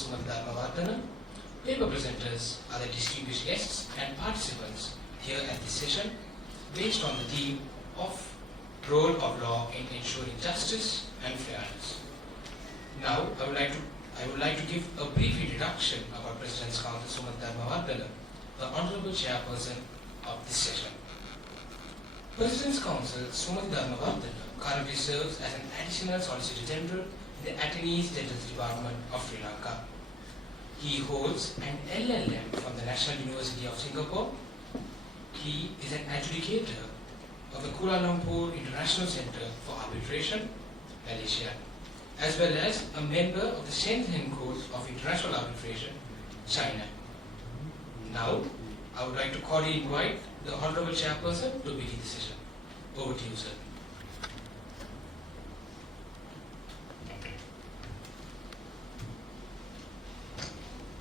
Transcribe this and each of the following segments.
Sumathi Dharmawardena. Paper presenters are the distinguished guests and participants here at this session based on the theme of role of law in ensuring justice and fairness. Now, I would like to give a brief introduction about President's Counsel Sumathi Dharmawardena, the Honorable Chairperson of this session. President's Counsel Sumathi Dharmawardena currently serves as an Additional Solicitor General in the Attorney General's Department of Sri Lanka. He holds an LLM from the National University of Singapore. He is an adjudicator of the Kuala Lumpur International Centre for Arbitration, Malaysia, as well as a member of the Shenzhen Court of International Arbitration, China. Now, I would like to cordially invite the Honorable Chairperson to begin the session. Over to you, sir.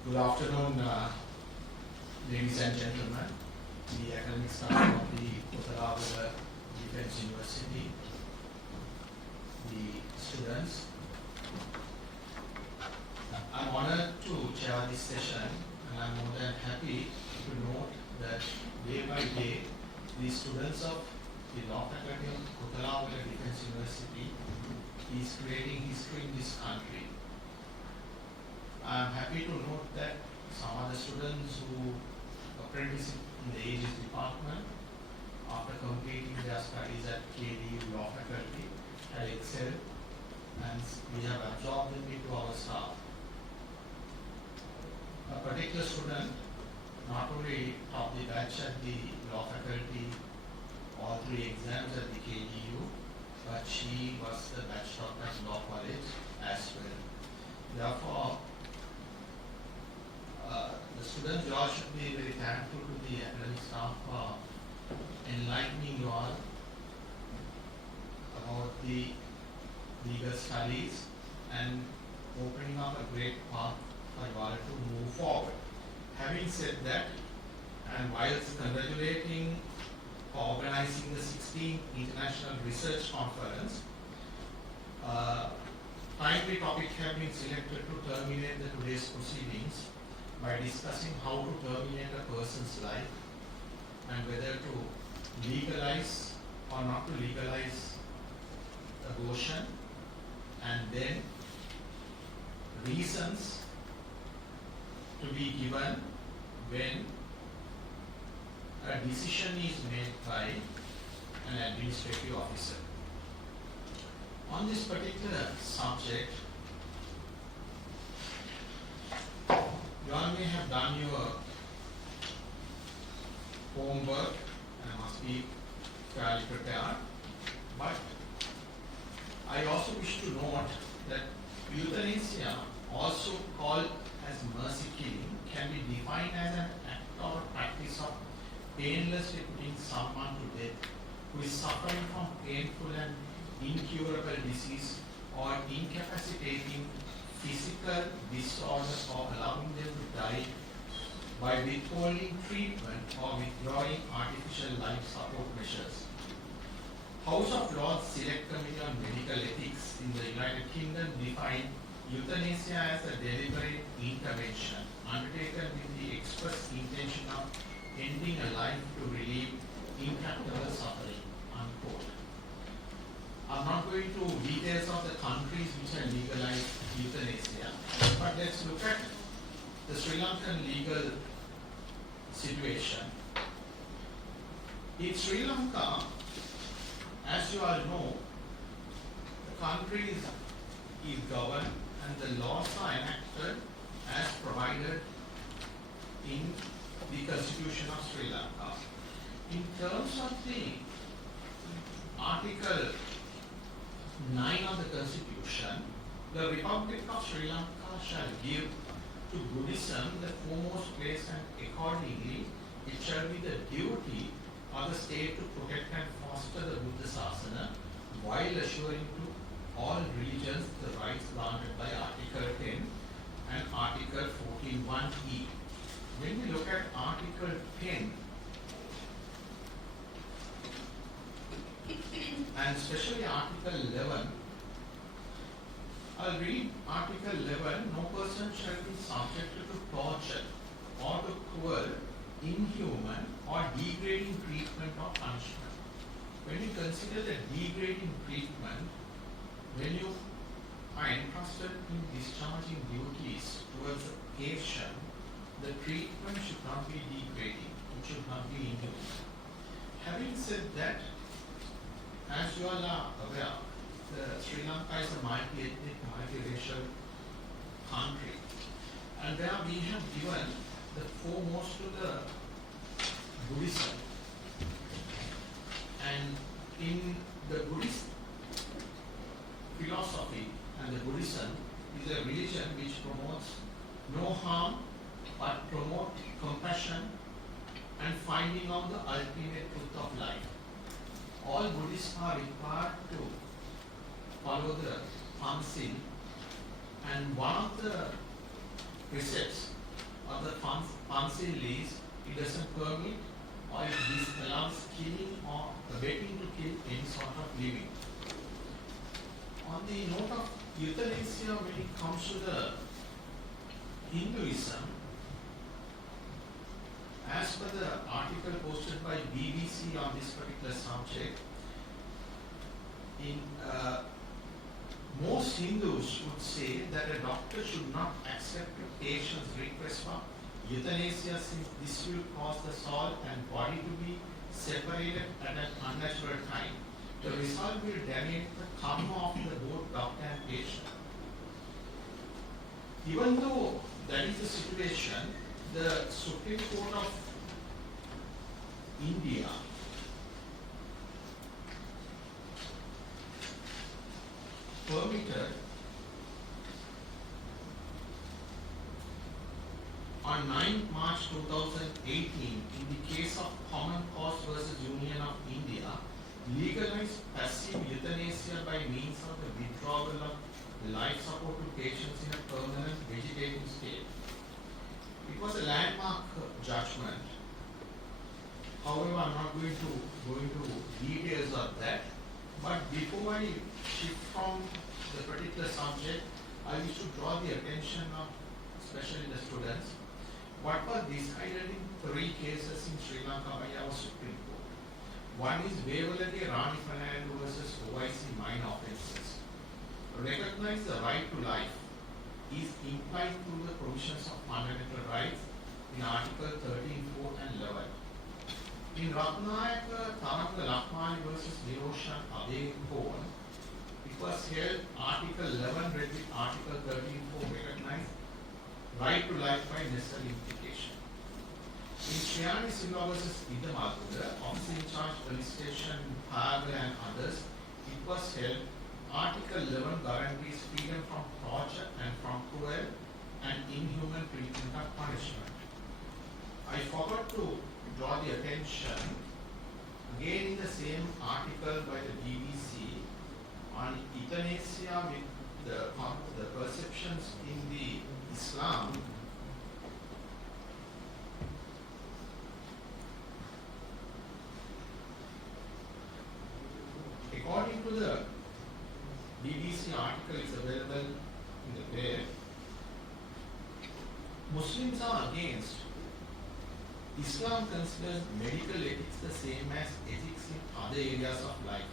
Good afternoon, ladies and gentlemen. The academic staff of the Wedaarachchi Defence University, the students. I'm honored to chair this session, and I'm more than happy to note that day by day, the students of the Law Faculty of Wedaarachchi Defence University is creating history in this country. I'm happy to note that some of the students who apprentice in the AADDS department, after completing their studies at KAIM Law Faculty, have excelled, and we have absorbed them into our staff. A particular student not only topped the batch at the Law Faculty, all 3 exams at the KDU, but she was the batch topper at Law College as well. Therefore, the students, you all should be very thankful to the academic staff for enlightening you all about the legal studies and opening up a great path for you all to move forward. Having said that, and whilst congratulating for organizing the 16th International Research Conference, timely topic have been selected to terminate the today's proceedings by discussing how to terminate a person's life and whether to legalize or not to legalize abortion, and then reasons to be given when a decision is made by an administrative officer. On this particular subject, you all may have done your homework and must be fairly prepared, but I also wish to note that euthanasia, also called as mercy killing, can be defined as an act or practice of painlessly putting someone to death who is suffering from painful and incurable disease or incapacitating physical disorder, or allowing them to die by withholding treatment or withdrawing artificial life support measures. House of Lords Select Committee on Medical Ethics in the United Kingdom defined euthanasia as a deliberate intervention undertaken with the express intention of ending a life to relieve intractable suffering, unquote. I'm not going to details of the countries which have legalized euthanasia, but let's look at the Sri Lankan legal situation. In Sri Lanka, as you all know, the country is governed and the laws are enacted as provided in the Constitution of Sri Lanka. In terms of the Article 9 of the Constitution, the Republic of Sri Lanka shall give to Buddhism the foremost place, and accordingly it shall be the duty of the state to protect and foster the Buddha Sasana while assuring to all religions the rights granted by Article 10 and Article 14(1)(e). When we look at Article 10, and especially Article 11, I'll read Article 11. No person shall be when you consider the degrading treatment, when you are entrusted in discharging duties towards a patient, the treatment should not be degrading, it should not be inhumane. Having said that, as you all are aware, Sri Lanka is a multi-ethnic, multi-racial country, and where we have given the foremost to the Buddhism. And in the Buddhist philosophy, and the Buddhism is a religion which promotes no harm but promote compassion and finding out the ultimate truth of life. All Buddhists are required to follow the Pansil, and one of the precepts of the Pansil is it doesn't permit or it disallows killing or abetting to kill any sort of living. On the note of euthanasia, when it comes to the Hinduism, as per the article posted by BBC on this particular subject, most Hindus would say that a doctor should not accept a patient's request for euthanasia, since this will cause the soul and body to be separated at an unnatural time. The result will damage the karma of the both doctor and patient. Even though that is the situation, the Supreme Court of India permitted on 9 March 2018 in the case of Common Cause versus Union of India, legalized passive euthanasia by means of the withdrawal of life support to patients in a permanent vegetative state. It was a landmark judgment. However, I'm not going to go into details of that. But before I shift from the particular subject, I wish to draw the attention of especially the students. What was decided in 3 cases in Sri Lanka by our Supreme Court? One is Wedaarachchi Rani Fernando versus OIC minor offences. Recognize the right to life is implied through the provisions of fundamental rights in Article 13, 4 and 11. In Ratnayaka Taranga Lakmani versus Niroshan Abegkon, it was held Article 11 read with Article 13, 4 recognized right to life by necessary implication. In Shriyani Silva versus Idamaguda, officer in charge police station, Pagal and others, it was held Article 11 guarantees freedom from torture and from cruel and inhuman treatment or punishment. I forgot to draw the attention again in the same article by the BBC on euthanasia with the perceptions in the Islam. According to the BBC article, is available in the web. Muslims are against. Islam considers medical ethics the same as ethics in other areas of life.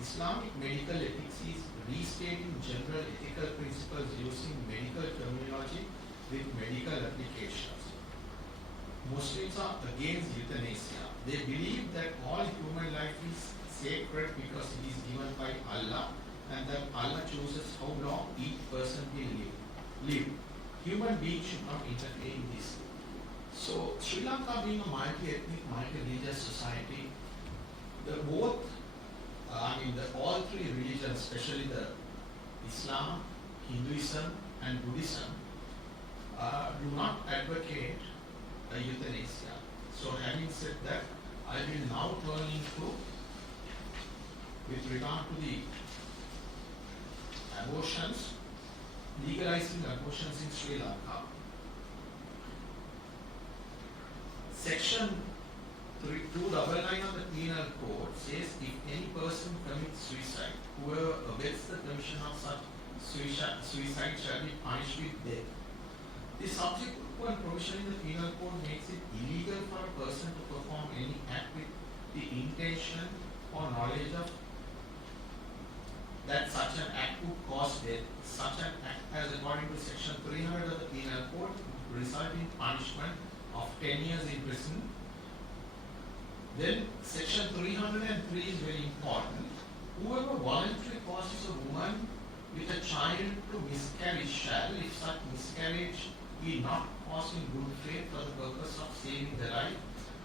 Islamic medical ethics is restating general ethical principles using medical terminology with medical applications. Muslims are against euthanasia. They believe that all human life is sacred because it is given by Allah, and that Allah chooses how long each person will live. Human beings should not interfere in this. So, Sri Lanka being a multi-ethnic, multi-religious society, all 3 religions, especially the Islam, Hinduism and Buddhism, do not advocate euthanasia. So, having said that, I will now turn into, with regard to the abortions, legalizing abortions in Sri Lanka. Section 299 of the Penal Code says if any person commits suicide, whoever abets the commission of such suicide shall be punished with death. The subsequent provision in the Penal Code makes it illegal for a person to perform any act with the intention or knowledge of that such an act would cause death, such an act as according to section 300 of the Penal Code result in punishment of 10 years in prison. Then section 303 is very important. Whoever voluntarily causes a woman with a child to miscarriage shall, if such miscarriage be not caused in good faith for the purpose of saving the life,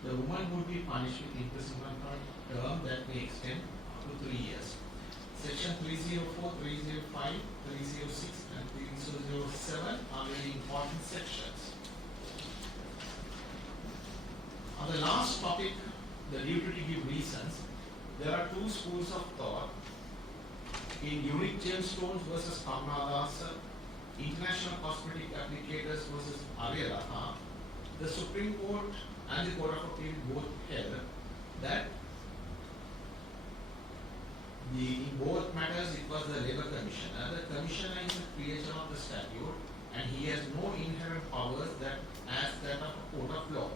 the woman would be punished with imprisonment for a term that may extend up to 3 years. Section 304, 305, 306 and 307 are very important sections. On the last topic, the duty to give reasons, there are two schools of thought. In Unique Gemstones versus Kamnadas, International Cosmetic Applicators versus Aryalaha, the Supreme Court and the Court of Appeal both held that in both matters it was the Labour Commissioner. The Commissioner is the creator of the statute and he has no inherent powers that as that of a court of law.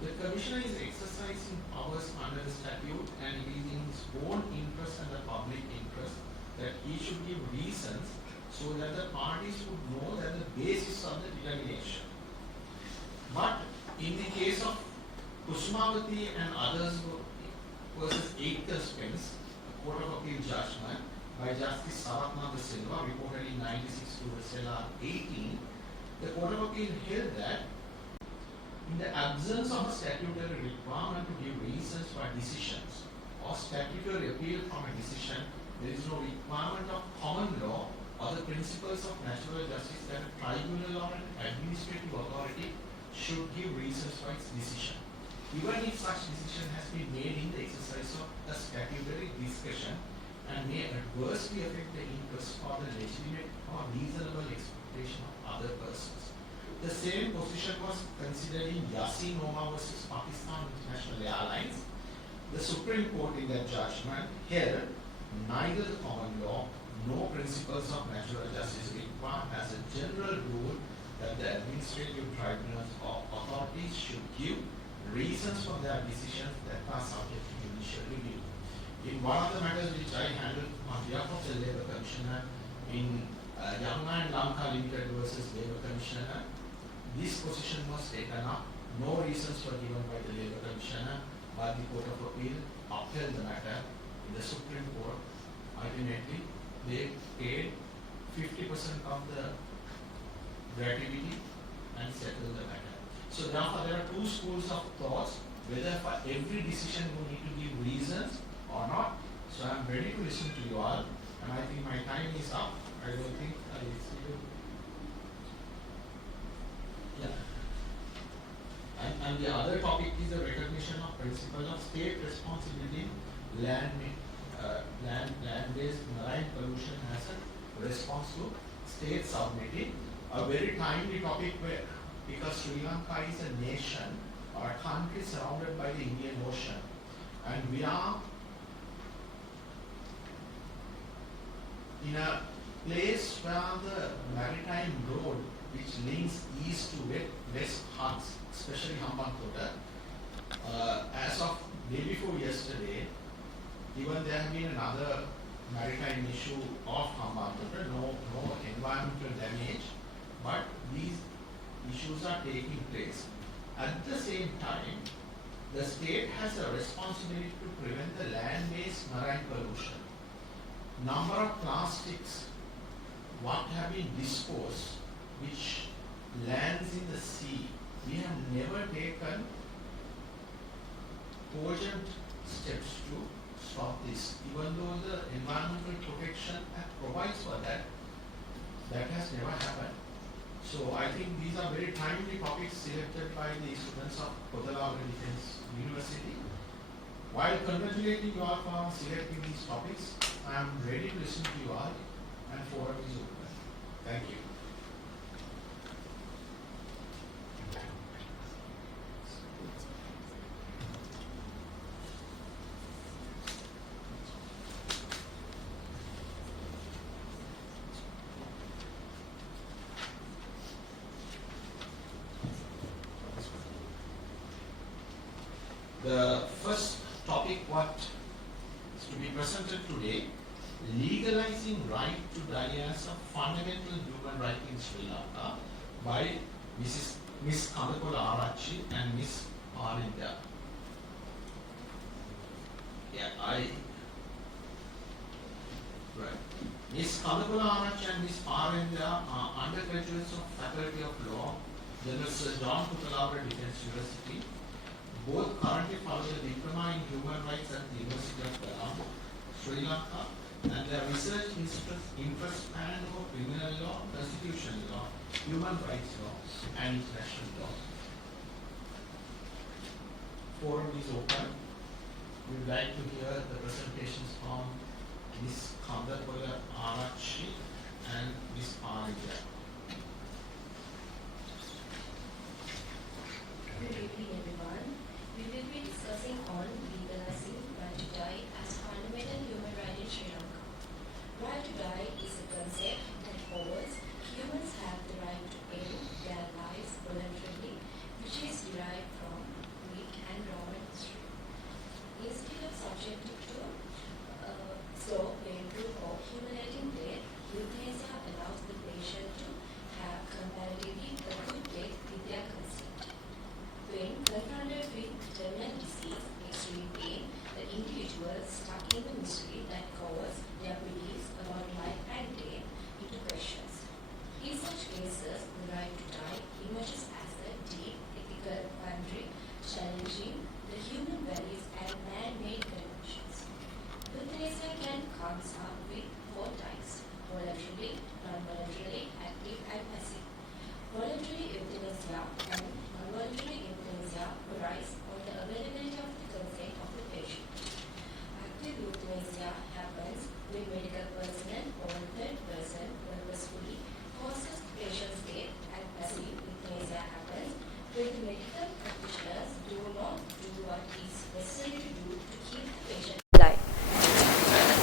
The Commissioner is exercising powers under the statute and it is in his own interest and the public interest that he should give reasons so that the parties would know that the basis of the determination. But in the case of Kusumavati and others versus Acres Spence, a Court of Appeal judgment by Justice Saratnatha Silva, reported in 96 to SLR 18, the Court of Appeal held that in the absence of a statutory requirement to give reasons for decisions or statutory appeal from a decision, there is no requirement of common law or the principles of natural justice that a tribunal or an administrative authority should give reasons for its decision. Even if such decision has been made in the exercise of a statutory discretion and may adversely affect the interests or the legitimate or reasonable expectation of other persons. The same position was considered in Yasin Omar versus Pakistan International Airlines. The Supreme Court in that judgment held neither the common law nor principles of natural justice require as a general rule that the administrative tribunals or authorities should give reasons for their decisions that are subject to judicial review. In one of the matters which I handled on behalf of the Labour Commissioner in Lanka and Lanka Limited versus Labour Commissioner, this position was taken up. No reasons were given by the Labour Commissioner, but the Court of Appeal upheld the matter in the Supreme Court. Ultimately, they paid 50% of the gratuity and settled the matter. So therefore, there are two schools of thoughts, whether for every decision we need to give reasons or not. So I am ready to listen to you all, and I think my time is up. I don't think I see you. Yeah. And the other topic is the recognition of principle of state responsibility, land-based marine pollution as a response to state submitting. A very timely topic where, because Sri Lanka is a nation or a country surrounded by the Indian Ocean, and we are in a place where the maritime road which links east to west Ghats, especially Hambantota, as of day before yesterday, even there have been another maritime issue of Hambantota, no environmental damage, but these issues are taking place. At the same time, the state has a responsibility to prevent the land-based marine pollution. Number of plastics what have been disposed which lands in the sea, we have never taken cogent steps to stop this. Even though the Environmental Protection Act provides for that, that has never happened. So I think these are very timely topics selected by the students of Kottala Defense University. While congratulating you all for selecting these topics, I am ready to listen to you all and forum is open. Thank you. The first topic what to be presented today, Legalizing Right to Die as a Fundamental Human Right in Sri Lanka by Miss Kandapolaarachchi and Miss Parindya. Miss Kandapolaarachchi and Miss Parindya are undergraduates of Faculty of Law, General Sir John Kuthalawada Defence University. Both currently follow the Diploma in Human Rights at the University of Colombo, Sri Lanka, and their research interests span over criminal law, constitutional law, human rights law, and international law. Forum is open. We would like to hear the presentations from Ms. Kandapolaarachchi and Ms. Parindya. Good evening, everyone. We will be discussing on legalizing right to die as a fundamental human right in Sri Lanka. Right to die is a concept that holds humans have the right to end their lives voluntarily, which is derived from Greek and Roman history. Instead of subjected to slow, painful, or humiliating death, euthanasia allows the patient to have comparatively a good death with their consent. When confronted with terminal disease, extreme pain, the individual stuck in the mystery that calls their beliefs about life and death into questions. In such cases, the right to die emerges as a deep ethical boundary challenging the human values and man-made conventions. Euthanasia can come up with four types: voluntarily, non-voluntarily, active and passive. Voluntary euthanasia and non-voluntary euthanasia arise on the availability of the consent of the patient. Active euthanasia happens when medical personnel or third person purposefully causes the patient's death, and passive euthanasia happens when the medical practitioners do not do what is necessary to do to keep the patient alive.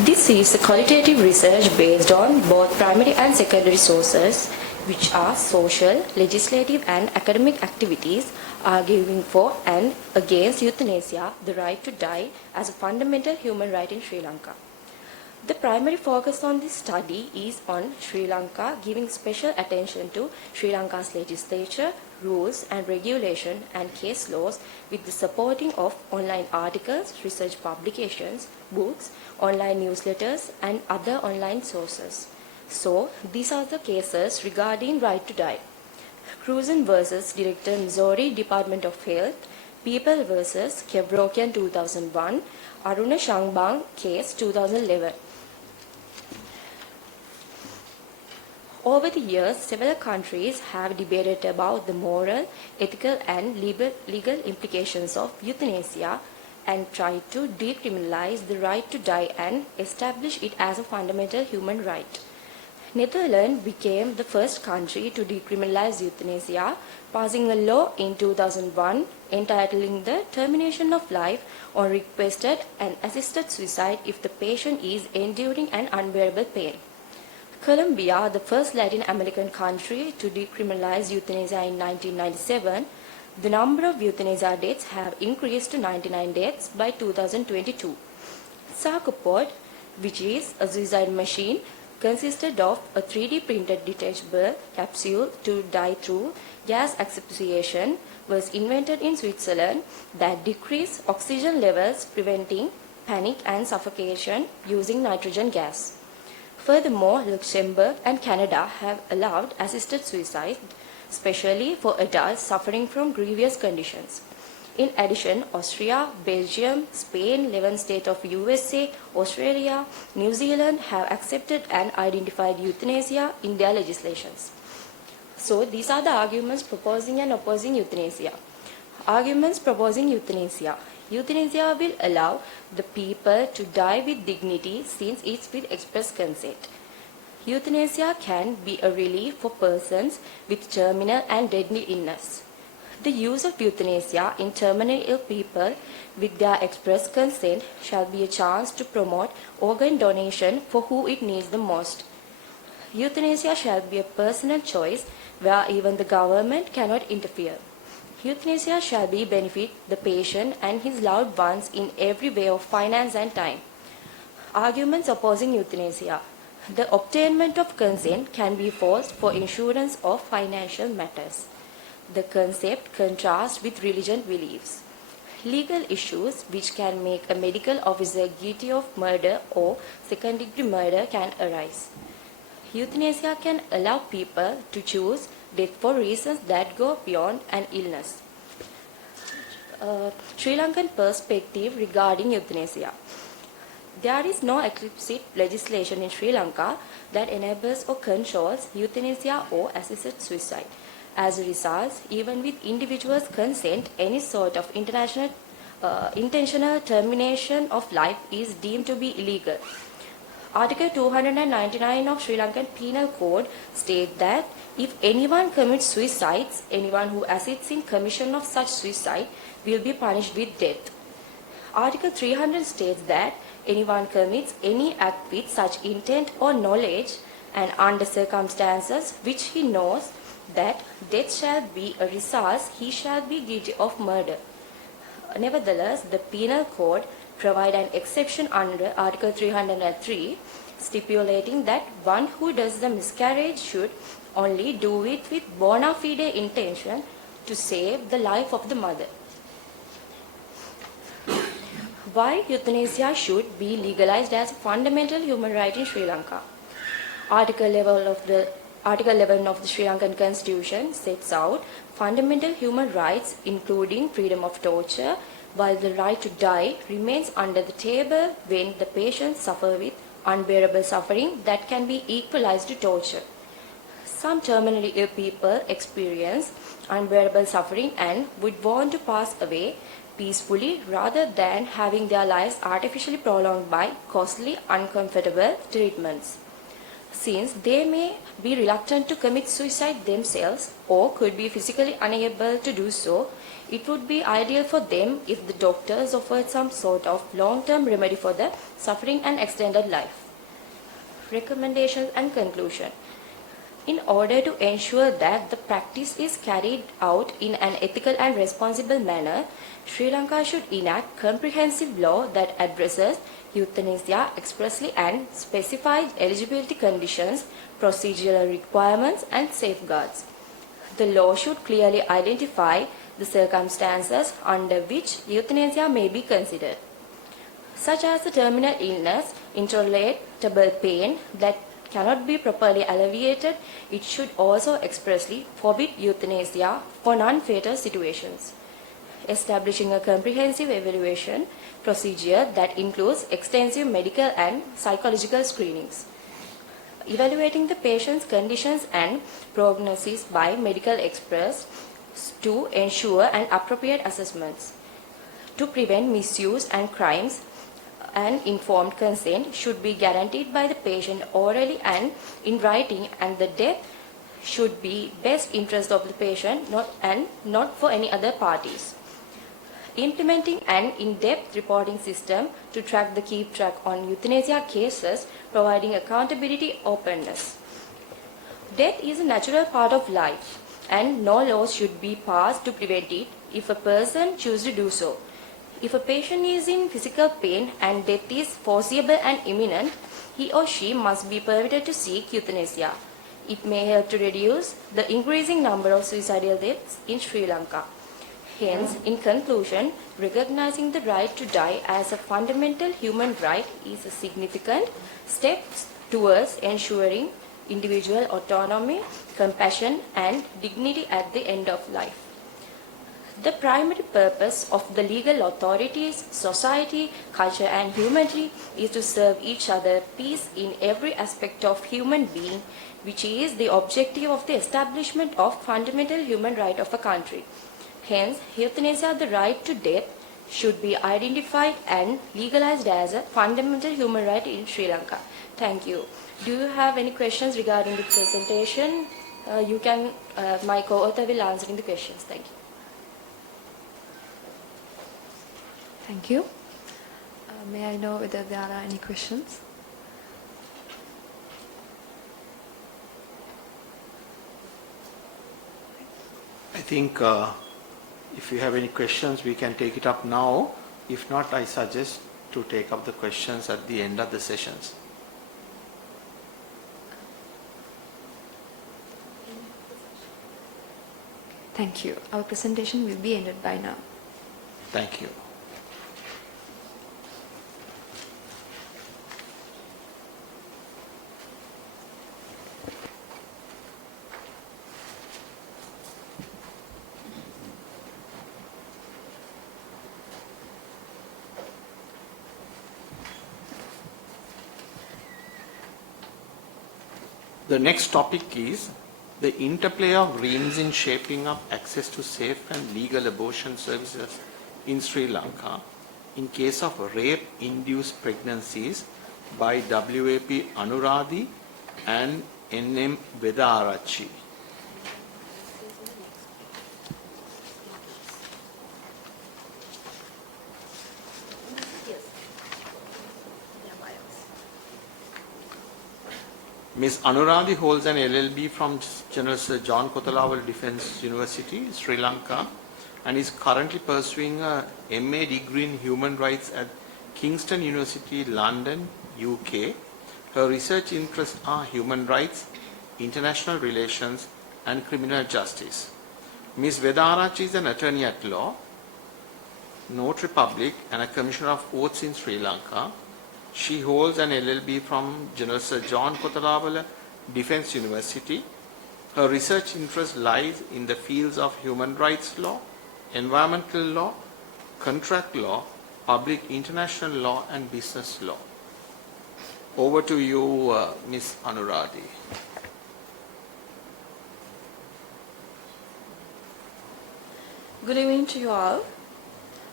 This is a qualitative research based on both primary and secondary sources, which are social, legislative and academic activities arguing for and against euthanasia, the right to die as a fundamental human right in Sri Lanka. The primary focus on this study is on Sri Lanka, giving special attention to Sri Lanka's legislature, rules and regulation and case laws, with the supporting of online articles, research publications, books, online newsletters and other online sources. So, these are the cases regarding right to die. Cruzen versus Director Missouri Department of Health, People versus Kevrokian 2001, Aruna Shangbang case 2011. Over the years, several countries have debated about the moral, ethical and legal implications of euthanasia and tried to decriminalize the right to die and establish it as a fundamental human right. Netherlands became the first country to decriminalize euthanasia, passing a law in 2001 entitling the termination of life on requested and assisted suicide if the patient is enduring an unbearable pain. Colombia, the first Latin American country to decriminalize euthanasia in 1997, the number of euthanasia deaths have increased to 99 deaths by 2022. Sarcopod, which is a suicide machine, consisted of a 3D printed detachable capsule to die through gas asphyxiation, was invented in Switzerland that decreased oxygen levels, preventing panic and suffocation using nitrogen gas. Furthermore, Luxembourg and Canada have allowed assisted suicide, especially for adults suffering from grievous conditions. In addition, Austria, Belgium, Spain, 11 states of USA, Australia, New Zealand have accepted and identified euthanasia in their legislations. So, these are the arguments proposing and opposing euthanasia. Arguments proposing euthanasia. Euthanasia will allow the people to die with dignity since it's with express consent. Euthanasia can be a relief for persons with terminal and deadly illness. The use of euthanasia in terminally ill people with their express consent shall be a chance to promote organ donation for who it needs the most. Euthanasia shall be a personal choice where even the government cannot interfere. Euthanasia shall be benefit the patient and his loved ones in every way of finance and time. Arguments opposing euthanasia. The obtainment of consent can be forced for insurance or financial matters. The concept contrasts with religion beliefs. Legal issues which can make a medical officer guilty of murder or second-degree murder can arise. Euthanasia can allow people to choose death for reasons that go beyond an illness. Sri Lankan perspective regarding euthanasia. There is no explicit legislation in Sri Lanka that enables or controls euthanasia or assisted suicide. As a result, even with individuals' consent, any sort of intentional termination of life is deemed to be illegal. Article 299 of Sri Lankan Penal Code states that if anyone commits suicides, anyone who assists in commission of such suicide will be punished with death. Article 300 states that anyone commits any act with such intent or knowledge and under circumstances which he knows that death shall be a result, he shall be guilty of murder. Nevertheless, the Penal Code provides an exception under Article 303, stipulating that one who does the miscarriage should only do it with bona fide intention to save the life of the mother. Why euthanasia should be legalized as a fundamental human right in Sri Lanka? Article 11 of the Sri Lankan Constitution sets out fundamental human rights including freedom of torture, while the right to die remains under the table when the patients suffer with unbearable suffering that can be equalized to torture. Some terminally ill people experience unbearable suffering and would want to pass away peacefully rather than having their lives artificially prolonged by costly, uncomfortable treatments. Since they may be reluctant to commit suicide themselves or could be physically unable to do so, it would be ideal for them if the doctors offered some sort of long-term remedy for the suffering and extended life. Recommendations and conclusion. In order to ensure that the practice is carried out in an ethical and responsible manner, Sri Lanka should enact comprehensive law that addresses euthanasia expressly and specifies eligibility conditions, procedural requirements and safeguards. The law should clearly identify the circumstances under which euthanasia may be considered, such as a terminal illness, intolerable pain that cannot be properly alleviated. It should also expressly forbid euthanasia for non-fatal situations. Establishing a comprehensive evaluation procedure that includes extensive medical and psychological screenings. Evaluating the patient's conditions and prognosis by medical experts to ensure an appropriate assessments. To prevent misuse and crimes, an informed consent should be guaranteed by the patient orally and in writing, and the death should be best interest of the patient not for any other parties. Implementing an in-depth reporting system to keep track on euthanasia cases, providing accountability openness. Death is a natural part of life, and no laws should be passed to prevent it if a person chooses to do so. If a patient is in physical pain and death is foreseeable and imminent, he or she must be permitted to seek euthanasia. It may help to reduce the increasing number of suicidal deaths in Sri Lanka. Hence, in conclusion, recognizing the right to die as a fundamental human right is a significant step towards ensuring individual autonomy, compassion, and dignity at the end of life. The primary purpose of the legal authorities, society, culture, and humanity is to serve each other peace in every aspect of human being, which is the objective of the establishment of fundamental human right of a country. Hence, euthanasia, the right to death, should be identified and legalized as a fundamental human right in Sri Lanka. Thank you. Do you have any questions regarding the presentation? My co-author will answer the questions. Thank you. Thank you. May I know whether there are any questions? I think if you have any questions, we can take it up now. If not, I suggest to take up the questions at the end of the sessions. Thank you. Our presentation will be ended by now. Thank you. The next topic is the interplay of reams in shaping up access to safe and legal abortion services in Sri Lanka in case of rape-induced pregnancies by WAP Anuradhi and NM Wedaarachchi. Ms. Anuradhi holds an LLB from General Sir John Kotalawala Defence University, Sri Lanka, and is currently pursuing a MA degree in Human Rights at Kingston University, London, UK. Her research interests are human rights, international relations, and criminal justice. Ms. Wedaarachchi is an attorney at law, notary public, and a commissioner of oaths in Sri Lanka. She holds an LLB from General Sir John Kotalawala Defence University. Her research interest lies in the fields of human rights law, environmental law, contract law, public international law, and business law. Over to you, Ms. Anuradhi. Good evening to you all.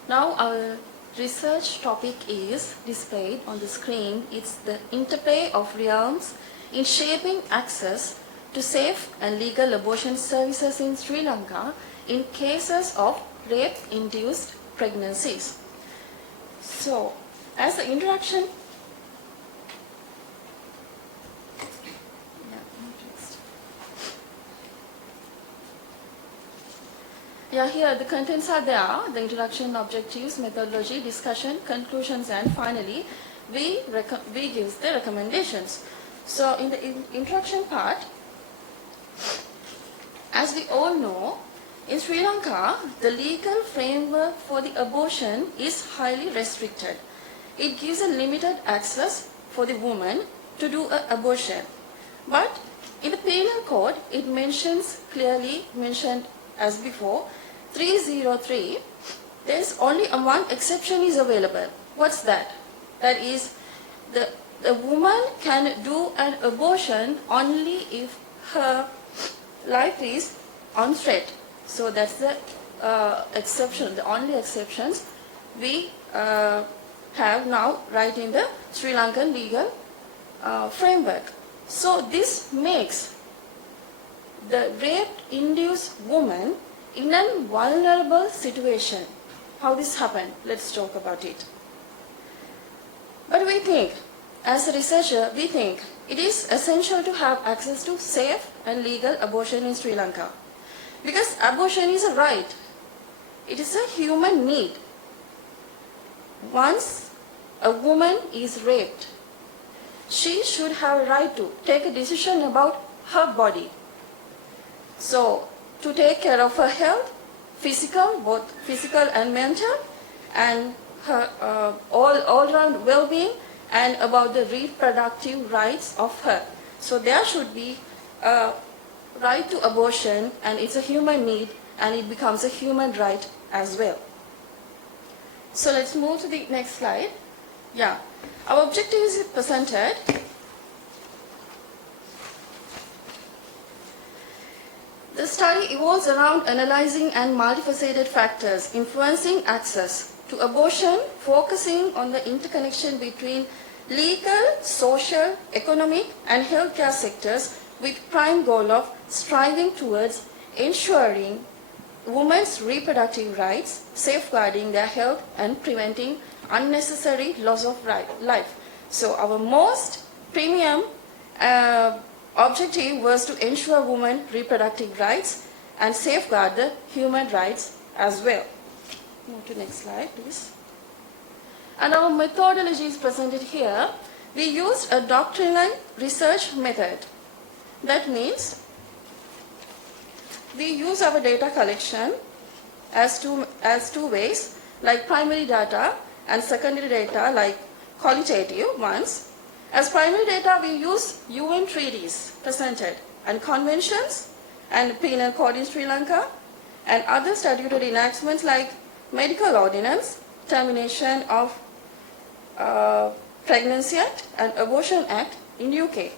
Now our research topic is displayed on the screen. It's the interplay of realms in shaping access to safe and legal abortion services in Sri Lanka in cases of rape-induced pregnancies. So, as the introduction, here the contents are there, the introduction, objectives, methodology, discussion, conclusions, and finally we give the recommendations. So in the introduction part, as we all know, in Sri Lanka, the legal framework for the abortion is highly restricted. It gives a limited access for the woman to do an abortion. But in the penal code, it clearly mentioned as before, 303, there is only one exception is available. What's that? That is, the woman can do an abortion only if her life is on threat. So that's the exception, the only exceptions we have now right in the Sri Lankan legal framework. So this makes the rape-induced woman in a vulnerable situation. How this happened? Let's talk about it. But we think, as a researcher, we think it is essential to have access to safe and legal abortion in Sri Lanka. Because abortion is a right. It is a human need. Once a woman is raped, she should have a right to take a decision about her body. So, to take care of her health, physical, both physical and mental, and her all-round well-being, and about the reproductive rights of her. So there should be a right to abortion, and it's a human need, and it becomes a human right as well. So let's move to the next slide. Yeah, our objective is presented. The study evolves around analyzing and multifaceted factors influencing access to abortion, focusing on the interconnection between legal, social, economic, and healthcare sectors with prime goal of striving towards ensuring women's reproductive rights, safeguarding their health, and preventing unnecessary loss of life. So our most premium objective was to ensure women's reproductive rights and safeguard the human rights as well. Move to next slide, please. And our methodology is presented here. We used a doctrinal research method. That means we use our data collection as two ways, like primary data and secondary data, like qualitative ones. As primary data, we use UN treaties presented and conventions and penal code in Sri Lanka and other statutory enactments like medical ordinance, termination of Pregnancy Act and Abortion Act in UK.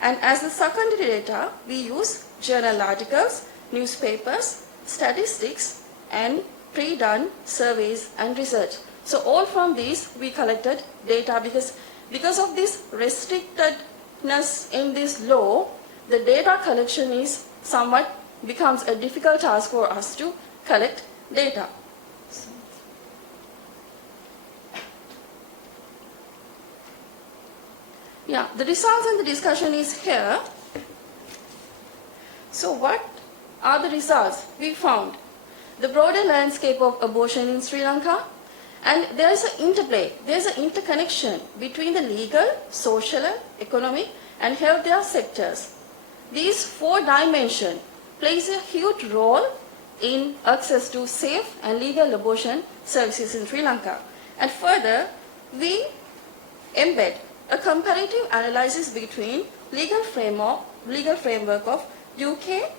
And as the secondary data, we use journal articles, newspapers, statistics, and pre-done surveys and research. So all from these we collected data because of this restrictedness in this law, the data collection is somewhat becomes a difficult task for us to collect data. Yeah, the results and the discussion is here. So what are the results we found? The broader landscape of abortion in Sri Lanka, and there is an interplay, there is an interconnection between the legal, social, economic and healthcare sectors. These four dimensions plays a huge role in access to safe and legal abortion services in Sri Lanka. And further, we embed a comparative analysis between legal framework of UK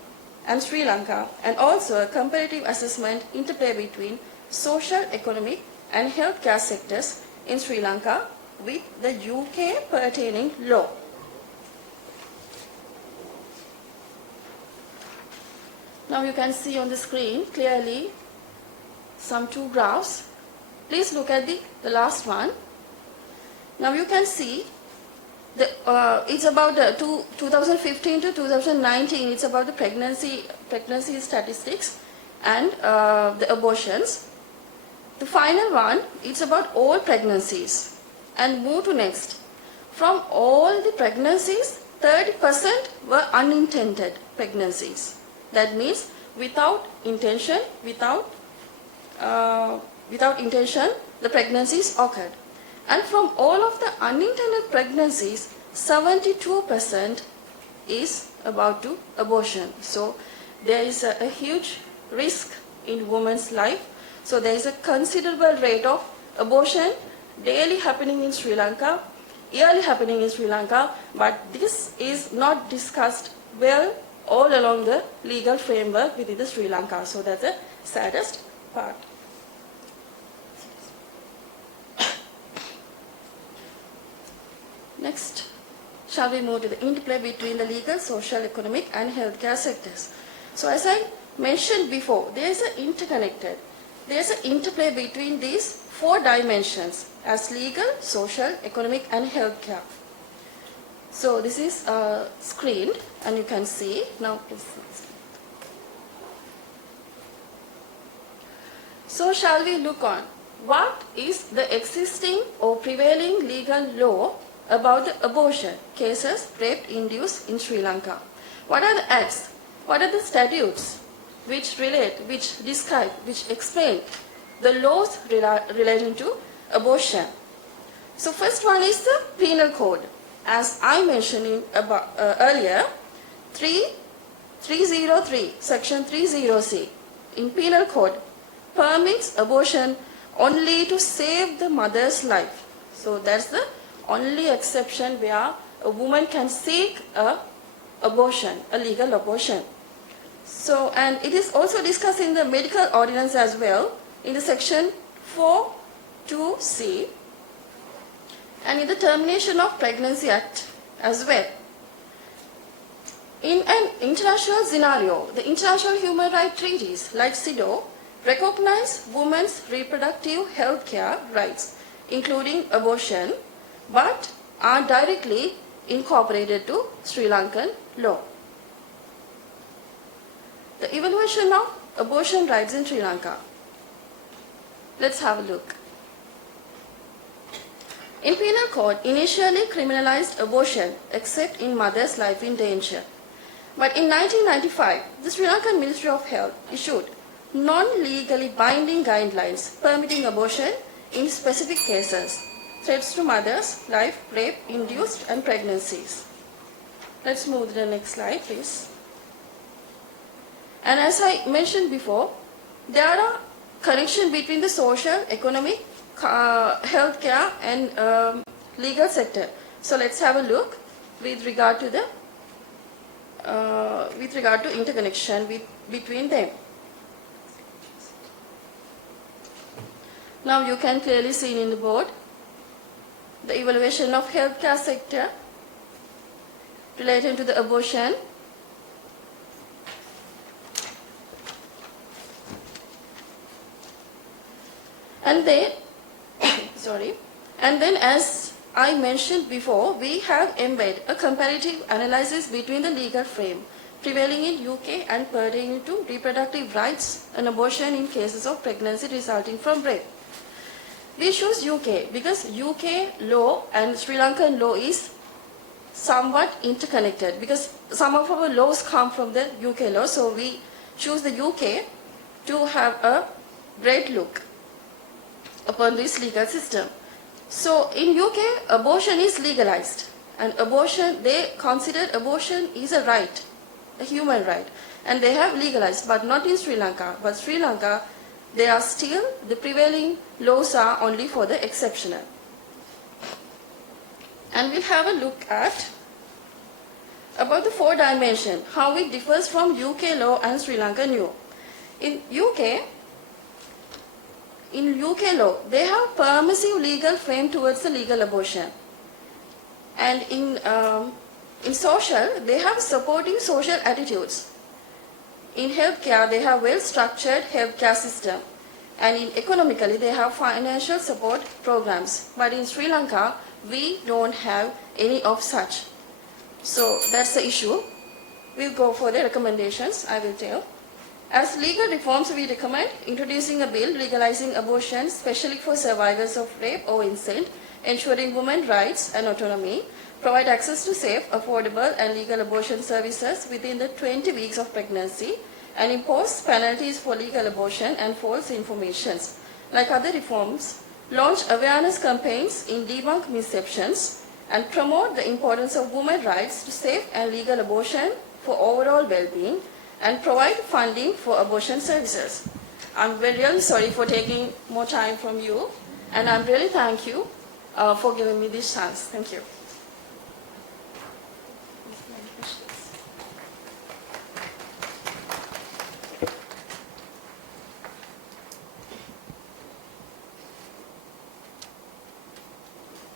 and Sri Lanka, and also a comparative assessment interplay between social, economic and healthcare sectors in Sri Lanka with the UK pertaining law. Now you can see on the screen clearly some two graphs. Please look at the last one. Now you can see it's about the 2015 to 2019. It's about the pregnancy statistics and the abortions. The final one, it's about all pregnancies. And move to next. From all the pregnancies, 30% were unintended pregnancies. That means without intention, without intention, the pregnancies occurred. And from all of the unintended pregnancies, 72% is about to abortion. So there is a huge risk in women's life. So there is a considerable rate of abortion daily happening in Sri Lanka, yearly happening in Sri Lanka, but this is not discussed well all along the legal framework within the Sri Lanka. So that's the saddest part. Next, shall we move to the interplay between the legal, social, economic and healthcare sectors. So as I mentioned before, there is an interconnected, there is an interplay between these four dimensions as legal, social, economic and healthcare. So this is screened and you can see. Now please. So shall we look on what is the existing or prevailing legal law about the abortion cases rape-induced in Sri Lanka? What are the acts? What are the statutes which relate, which describe, which explain the laws relating to abortion? So first one is the penal code. As I mentioned earlier, 303, section 30C in penal code permits abortion only to save the mother's life. So that's the only exception where a woman can seek a abortion, a legal abortion. So, and it is also discussed in the medical ordinance as well, in the section 4(2)(c), and in the Termination of Pregnancy Act as well. In an international scenario, the international human rights treaties like CEDAW recognize women's reproductive health care rights, including abortion, but are directly incorporated to Sri Lankan law. The evaluation of abortion rights in Sri Lanka. Let's have a look. In penal code, initially criminalized abortion except in mother's life in danger. But in 1995, the Sri Lankan Ministry of Health issued non-legally binding guidelines permitting abortion in specific cases, threats to mothers, life, rape, induced and pregnancies. Let's move to the next slide, please. And as I mentioned before, there are connection between the social, economic, healthcare and legal sector. So let's have a look with regard to the interconnection between them. Now you can clearly see in the board the evaluation of healthcare sector related to the abortion. And then, and then as I mentioned before, we have embedded a comparative analysis between the legal frame prevailing in UK and pertaining to reproductive rights and abortion in cases of pregnancy resulting from rape. We choose UK because UK law and Sri Lankan law is somewhat interconnected because some of our laws come from the UK law, so we choose the UK to have a great look upon this legal system. So in UK, abortion is legalized, and abortion, they consider abortion is a right, a human right, and they have legalized, but not in Sri Lanka. But Sri Lanka, they are still, the prevailing laws are only for the exceptional. And we'll have a look at about the 4 dimension, how it differs from UK law and Sri Lankan law. In UK law, they have permissive legal frame towards the legal abortion. And in social, they have supporting social attitudes. In healthcare, they have well-structured healthcare system. And in economically, they have financial support programs. But in Sri Lanka, we don't have any of such. So that's the issue. We'll go for the recommendations, I will tell. As legal reforms, we recommend introducing a bill legalizing abortion, especially for survivors of rape or incest, ensuring women's rights and autonomy, provide access to safe, affordable and legal abortion services within the 20 weeks of pregnancy, and impose penalties for legal abortion and false information. Like other reforms, launch awareness campaigns in debunk misconceptions, and promote the importance of women's rights to safe and legal abortion for overall well-being, and provide funding for abortion services. I'm really sorry for taking more time from you, and I'm really thank you for giving me this chance. Thank you.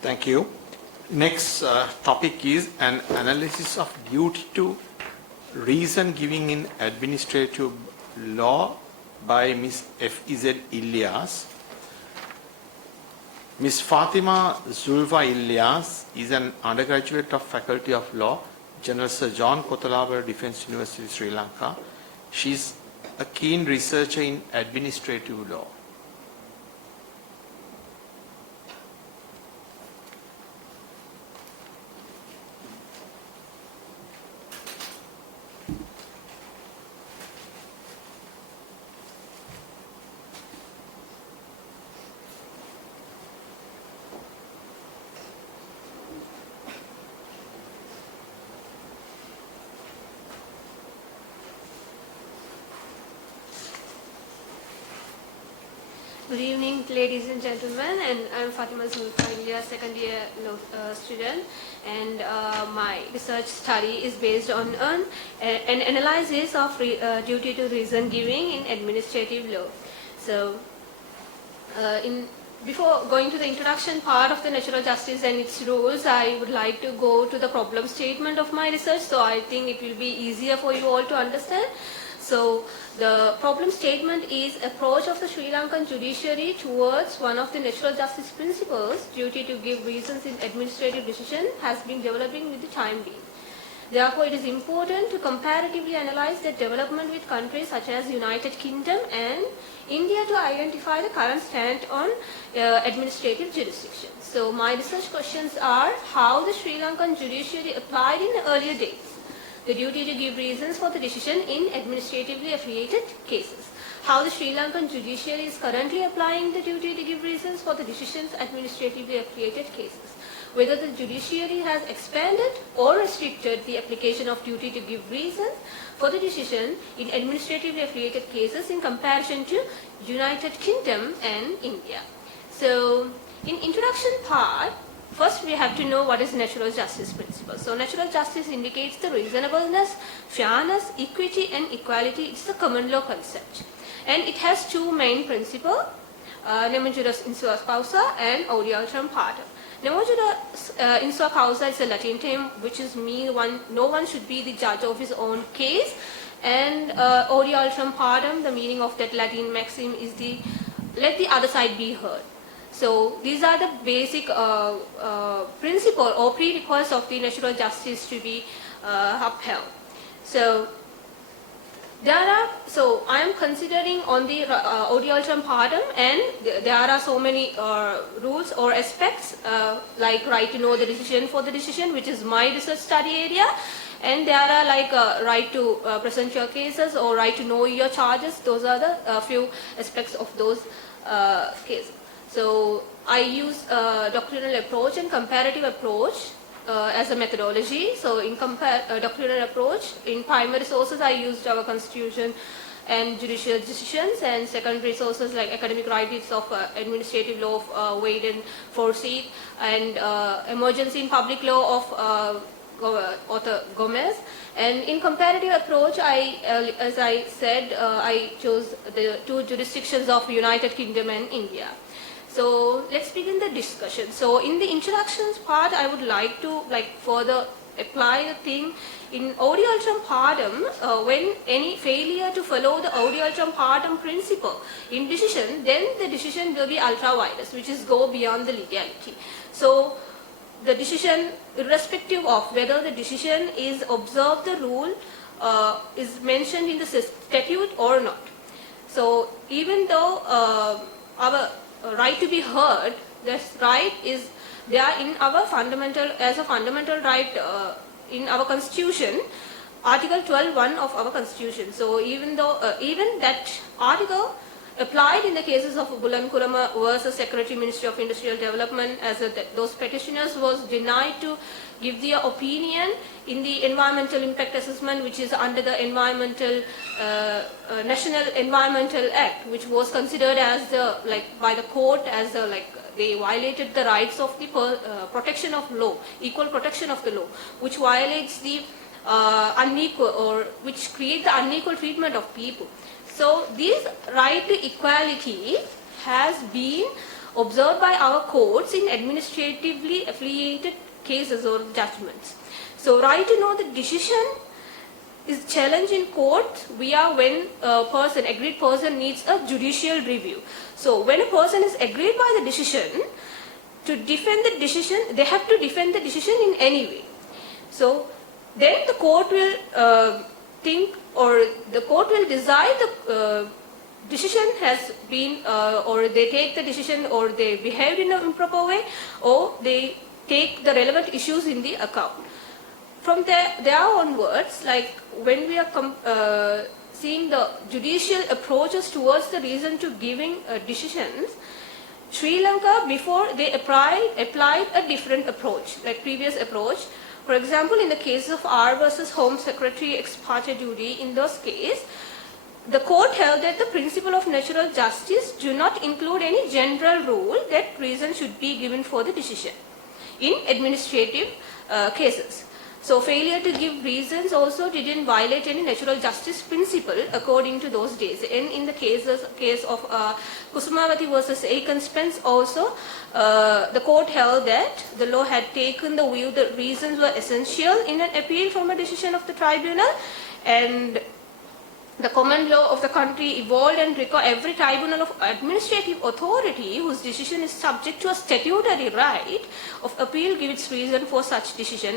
Thank you. Next topic is an analysis of duty to reason giving in administrative law by Ms. F.E.Z. Ilyas. Ms. Fatima Zulfa Ilyas is an undergraduate of Faculty of Law, General Sir John Kotalawala Defence University, Sri Lanka. She is a keen researcher in administrative law. Good evening, ladies and gentlemen, and I'm Fatima Zulfa Ilyas, second year student, and my research study is based on an analysis of duty to reason giving in administrative law. So, before going to the introduction part of the natural justice and its rules, I would like to go to the problem statement of my research, so I think it will be easier for you all to understand. So the problem statement is approach of the Sri Lankan judiciary towards one of the natural justice principles, duty to give reasons in administrative decision, has been developing with the time being. Therefore, it is important to comparatively analyze the development with countries such as United Kingdom and India to identify the current stand on administrative jurisdiction. So my research questions are how the Sri Lankan judiciary applied in the earlier days the duty to give reasons for the decision in administratively affiliated cases. how the Sri Lankan judiciary is currently applying the duty to give reasons for the decisions administratively affiliated cases. Whether the judiciary has expanded or restricted the application of duty to give reasons for the decision in administratively affiliated cases in comparison to United Kingdom and India. So, in introduction part, first we have to know what is natural justice principle. So, natural justice indicates the reasonableness, fairness, equity and equality. It's a common law concept. And it has two main principles, nemo juris in sua causa and odi alteram partem. Nemo juris in sua causa is a Latin term which is no one should be the judge of his own case, and odi alteram partem, the meaning of that Latin maxim is let the other side be heard. So these are the basic principle or prerequisites of the natural justice to be upheld. So I am considering on the odi alteram partem, and there are so many rules or aspects like right to know the decision for the decision, which is my research study area, and there are like right to present your cases or right to know your charges. Those are the few aspects of those cases. So I use doctrinal approach and comparative approach as a methodology. So in doctrinal approach, in primary sources I used our constitution and judicial decisions, and secondary sources like academic writings of administrative law of Wade and Forsyth, and emergency in public law of author Gomez. And in comparative approach, as I said, I chose the two jurisdictions of United Kingdom and India. So let's begin the discussion. So in the introductions part, I would like to further apply the thing in odi alteram partem. When any failure to follow the odi alteram partem principle in decision, then the decision will be ultra vires, which is go beyond the legality. So the decision, irrespective of whether the decision is observe the rule is mentioned in the statute or not. So even though our right to be heard, this right is there in our fundamental, as a fundamental right in our constitution, Article 12(1) of our constitution. So even though even that article applied in the cases of Bulan Kurama versus Secretary Ministry of Industrial Development, as those petitioners was denied to give their opinion in the environmental impact assessment, which is under the National Environmental Act, which was considered as by the court as they violated the rights of the protection of law, equal protection of the law, which violates the unequal, or which create the unequal treatment of people. So this right to equality has been observed by our courts in administratively affiliated cases or judgments. So right to know the decision is challenged in court via when a person, agreed person, needs a judicial review. So when a person is agreed by the decision, to defend the decision, they have to defend the decision in any way. So then the court will think, or the court will decide the decision has been, or they take the decision, or they behaved in an improper way, or they take the relevant issues in the account. From there onwards, like when we are seeing the judicial approaches towards the reason to giving decisions, Sri Lanka, before they applied a different approach, like previous approach. For example, in the case of R versus Home Secretary ex parte duty, in those cases, the court held that the principle of natural justice do not include any general rule that reason should be given for the decision in administrative cases. So failure to give reasons also didn't violate any natural justice principle according to those days. And in the case of Kusumavati versus Aiken Spence also, the court held that the law had taken the view that reasons were essential in an appeal from a decision of the tribunal, and the common law of the country evolved and required every tribunal of administrative authority whose decision is subject to a statutory right of appeal give its reason for such decision,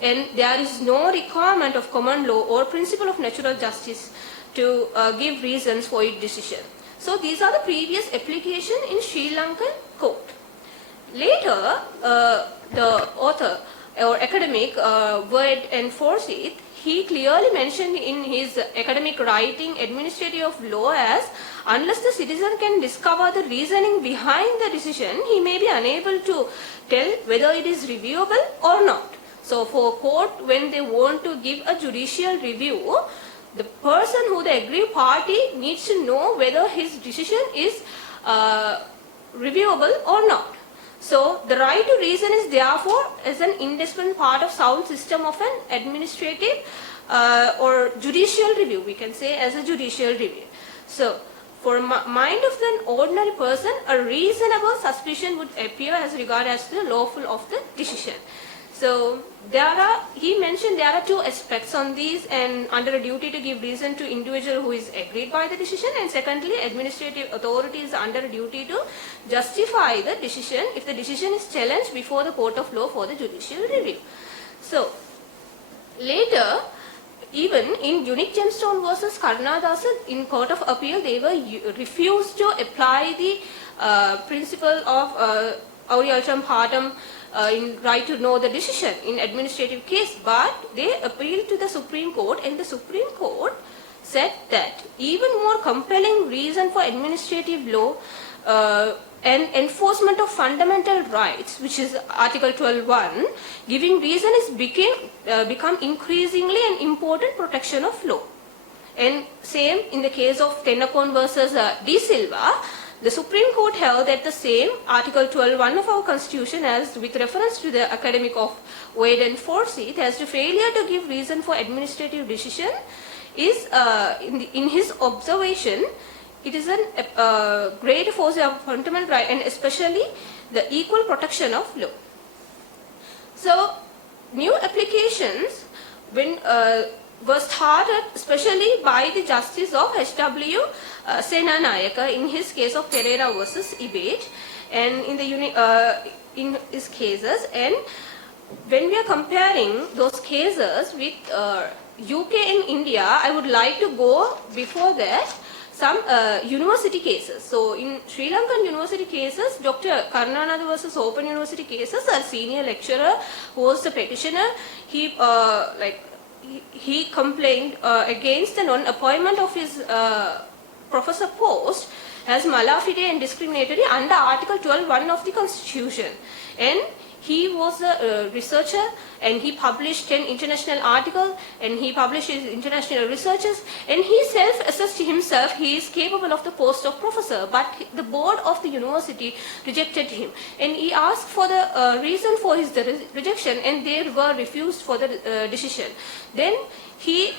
and there is no requirement of common law or principle of natural justice to give reasons for its decision. So these are the previous application in Sri Lankan court. Later, the author or academic word enforce it, he clearly mentioned in his academic writing administrative of law as unless the citizen can discover the reasoning behind the decision, he may be unable to tell whether it is reviewable or not. So for court, when they want to give a judicial review, the person who the aggrieved party needs to know whether his decision is reviewable or not. So the right to reason is therefore as an indispensable part of sound system of an administrative or judicial review. We can say as a judicial review. So for mind of an ordinary person, a reasonable suspicion would appear as regard as the lawful of the decision. So he mentioned there are two aspects on these, and under a duty to give reason to individual who is agreed by the decision, and secondly administrative authority is under a duty to justify the decision if the decision is challenged before the court of law for the judicial review. So later, even in Unique Gemstone versus Karnadasa, in Court of Appeal, they were refused to apply the principle of Aurialcham Partam in right to know the decision in administrative case, but they appealed to the Supreme Court, and the Supreme Court said that even more compelling reason for administrative law and enforcement of fundamental rights, which is Article 12(1), giving reason is become increasingly an important protection of law. And same in the case of Tennakoon versus De Silva, the Supreme Court held that the same Article 12(1) of our Constitution, as with reference to the academic of Wade and Forsyth, as to failure to give reason for administrative decision is, in his observation, it is a great force of fundamental right, and especially the equal protection of law. So new applications when were started especially by the Justice of H.W. Senanayaka in his case of Pereira versus Ibate, and in his cases. And when we are comparing those cases with UK and India, I would like to go before that some university cases. So in Sri Lankan university cases, Dr. Karnanatha versus Open University cases, a senior lecturer who was the petitioner, he complained against the non-appointment of his professor post as malafide and discriminatory under Article 12(1) of the Constitution. And he was a researcher, and he published 10 international articles, and he published his international researches, and he self-assessed himself he is capable of the post of professor, but the board of the university rejected him, and he asked for the reason for his rejection, and they were refused for the decision. Then he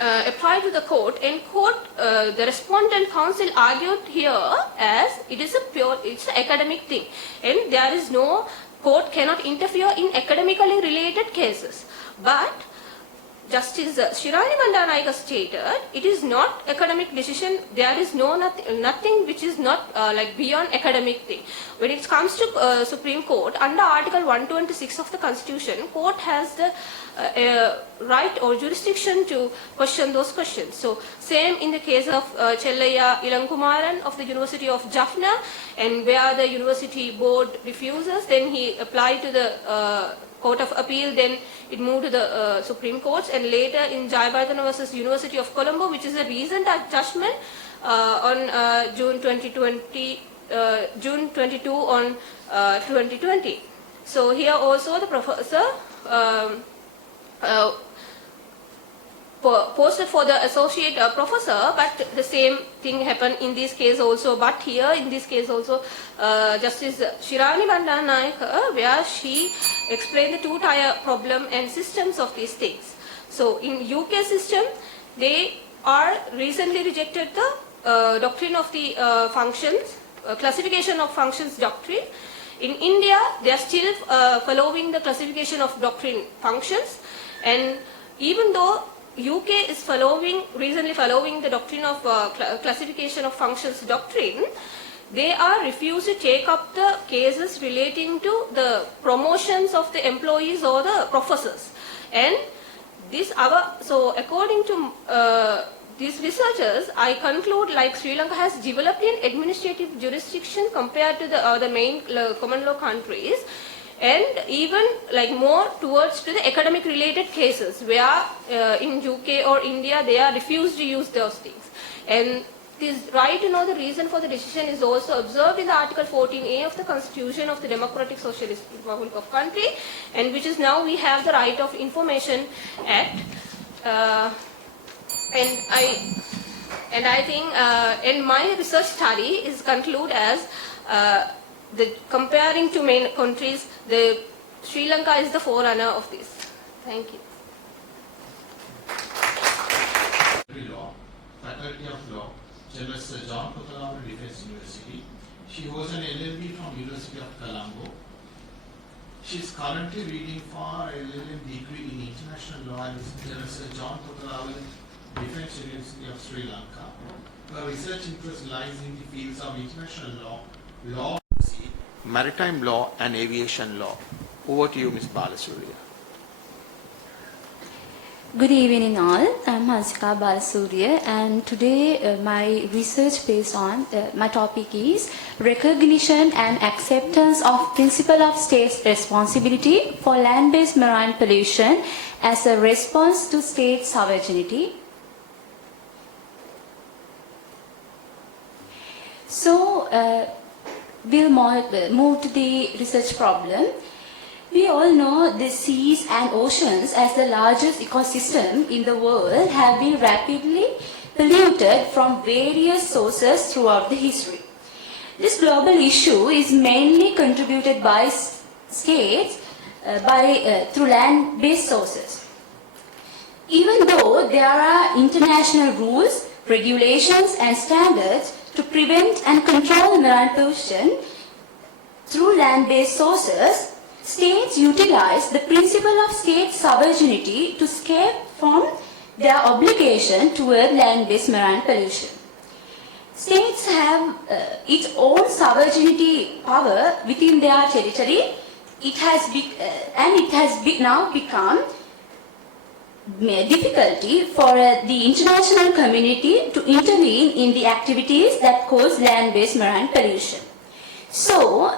applied to the court, and the respondent counsel argued here as it's an academic thing, and there is no court cannot interfere in academically related cases. But Justice Shirani Bandanayaka stated it is not academic decision. There is nothing which is not beyond academic thing. When it comes to Supreme Court, under Article 126 of the Constitution, court has the right or jurisdiction to question those questions. So same in the case of Chellaya Ilankumaran of the University of Jaffna, and where the university board refuses, then he applied to the Court of Appeal, then it moved to the Supreme Court, and later in Jayabardhana versus University of Colombo, which is a recent judgment on June 22 on 2020. So here also the professor posted for the associate professor, but the same thing happened in this case also. But here in this case also, Justice Shirani Bandanayaka, where she explained the two-tier problem and systems of these things. So in UK system, they are recently rejected the doctrine of the functions, classification of functions doctrine. In India, they are still following the classification of doctrine functions, and even though UK is recently following the doctrine of classification of functions doctrine, they are refused to take up the cases relating to the promotions of the employees or the professors. And so according to these researchers, I conclude Sri Lanka has developed an administrative jurisdiction compared to the main common law countries, and even like more towards to the academic related cases where in UK or India they are refused to use those things. And this right to know the reason for the decision is also observed in the Article 14A of the Constitution of the Democratic Socialist Republic of Country, and which is now we have the Right of Information Act. And I think in my research study is conclude as the comparing to main countries, the Sri Lanka is the forerunner of this. Thank you. Law, Faculty of Law, Chairperson John Kotalawan Defense University. She holds an LLB from University of Colombo. She is currently reading for LLM degree in International Law and is Chairperson John Kotalawan Defense University of Sri Lanka. Her research interest lies in the fields of international law, maritime law and aviation law. Over to you, Ms. Balasuriya. Good evening all, I'm Sumathi Balasuriya, and today my research based on, my topic is recognition and acceptance of principle of state's responsibility for land-based marine pollution as a response to state sovereignty. So, we'll move to the research problem. We all know the seas and oceans as the largest ecosystem in the world have been rapidly polluted from various sources throughout the history. This global issue is mainly contributed by states through land-based sources. Even though there are international rules, regulations and standards to prevent and control marine pollution through land-based sources, states utilize the principle of state sovereignty to escape from their obligation toward land-based marine pollution. States have its own sovereignty power within their territory. It has now become difficulty for the international community to intervene in the activities that cause land-based marine pollution. So,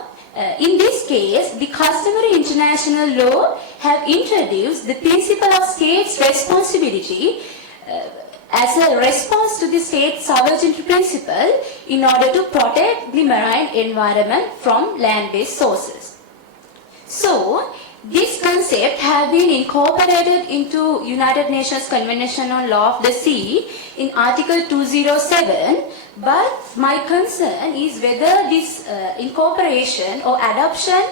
in this case, the customary international law have introduced the principle of state's responsibility as a response to the state sovereignty principle in order to protect the marine environment from land-based sources. So, this concept have been incorporated into United Nations Convention on Law of the Sea in Article 207, but my concern is whether this incorporation or adoption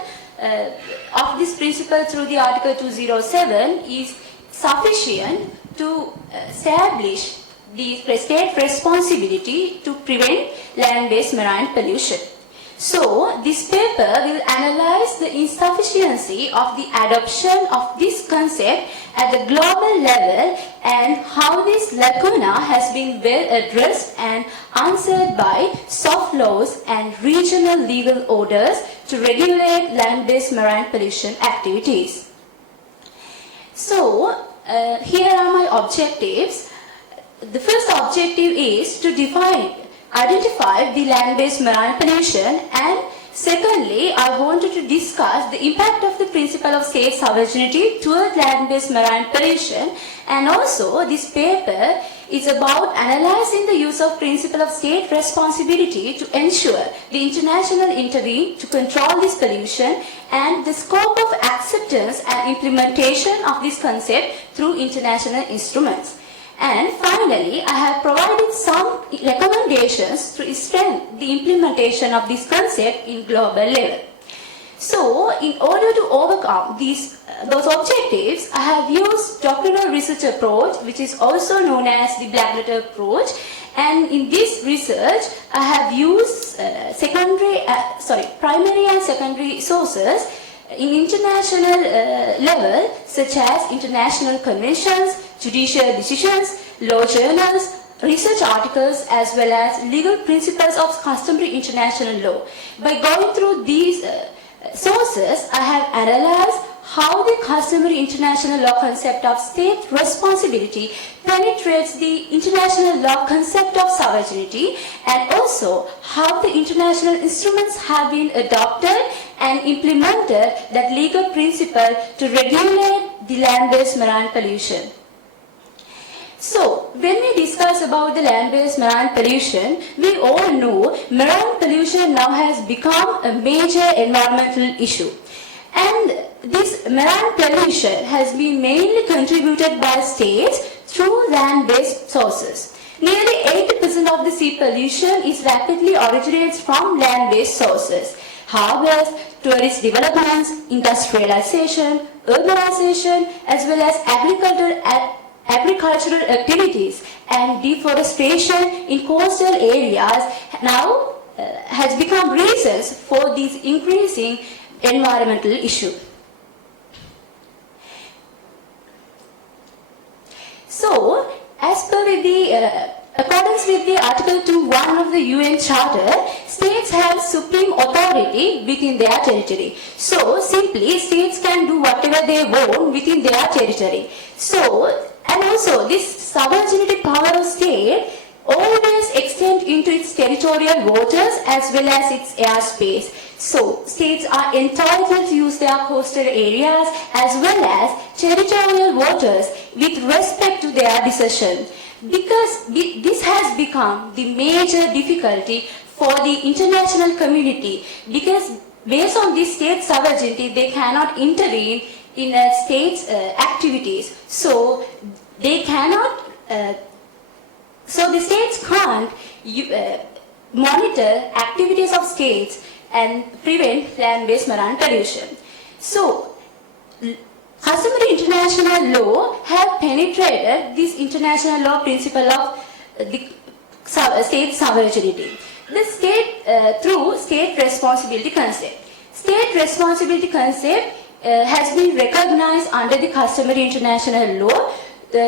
of this principle through the Article 207 is sufficient to establish the state responsibility to prevent land-based marine pollution. So, this paper will analyze the insufficiency of the adoption of this concept at the global level and how this lacuna has been well addressed and answered by soft laws and regional legal orders to regulate land-based marine pollution activities. So, here are my objectives. The first objective is to identify the land-based marine pollution, and secondly, I wanted to discuss the impact of the principle of state sovereignty toward land-based marine pollution, and also this paper is about analyzing the use of principle of state responsibility to ensure the international intervene to control this pollution and the scope of acceptance and implementation of this concept through international instruments. And finally, I have provided some recommendations to strengthen the implementation of this concept in global level. So, in order to overcome those objectives, I have used doctrinal research approach, which is also known as the black letter approach. And in this research, I have used primary and secondary sources in international level, such as international conventions, judicial decisions, law journals, research articles, as well as legal principles of customary international law. By going through these sources, I have analyzed how the customary international law concept of state responsibility penetrates the international law concept of sovereignty, and also how the international instruments have been adopted and implemented that legal principle to regulate the land-based marine pollution. So, when we discuss about the land-based marine pollution, we all know marine pollution now has become a major environmental issue. And this marine pollution has been mainly contributed by states through land-based sources. Nearly 80% of the sea pollution is rapidly originates from land-based sources. Harbors, tourist developments, industrialization, urbanization, as well as agricultural activities and deforestation in coastal areas now has become reasons for this increasing environmental issue. So, as per the accordance with the Article 2.1 of the UN Charter, states have supreme authority within their territory. So, simply states can do whatever they want within their territory. So, and also this sovereignty power of state always extend into its territorial waters as well as its airspace. So, states are entitled to use their coastal areas as well as territorial waters with respect to their decision. Because this has become the major difficulty for the international community, because based on this state sovereignty, they cannot intervene in a state's activities. So, they cannot, so the states can't monitor activities of states and prevent land-based marine pollution. So, customary international law have penetrated this international law principle of the state sovereignty. The state through state responsibility concept. State responsibility concept has been recognized under the customary international law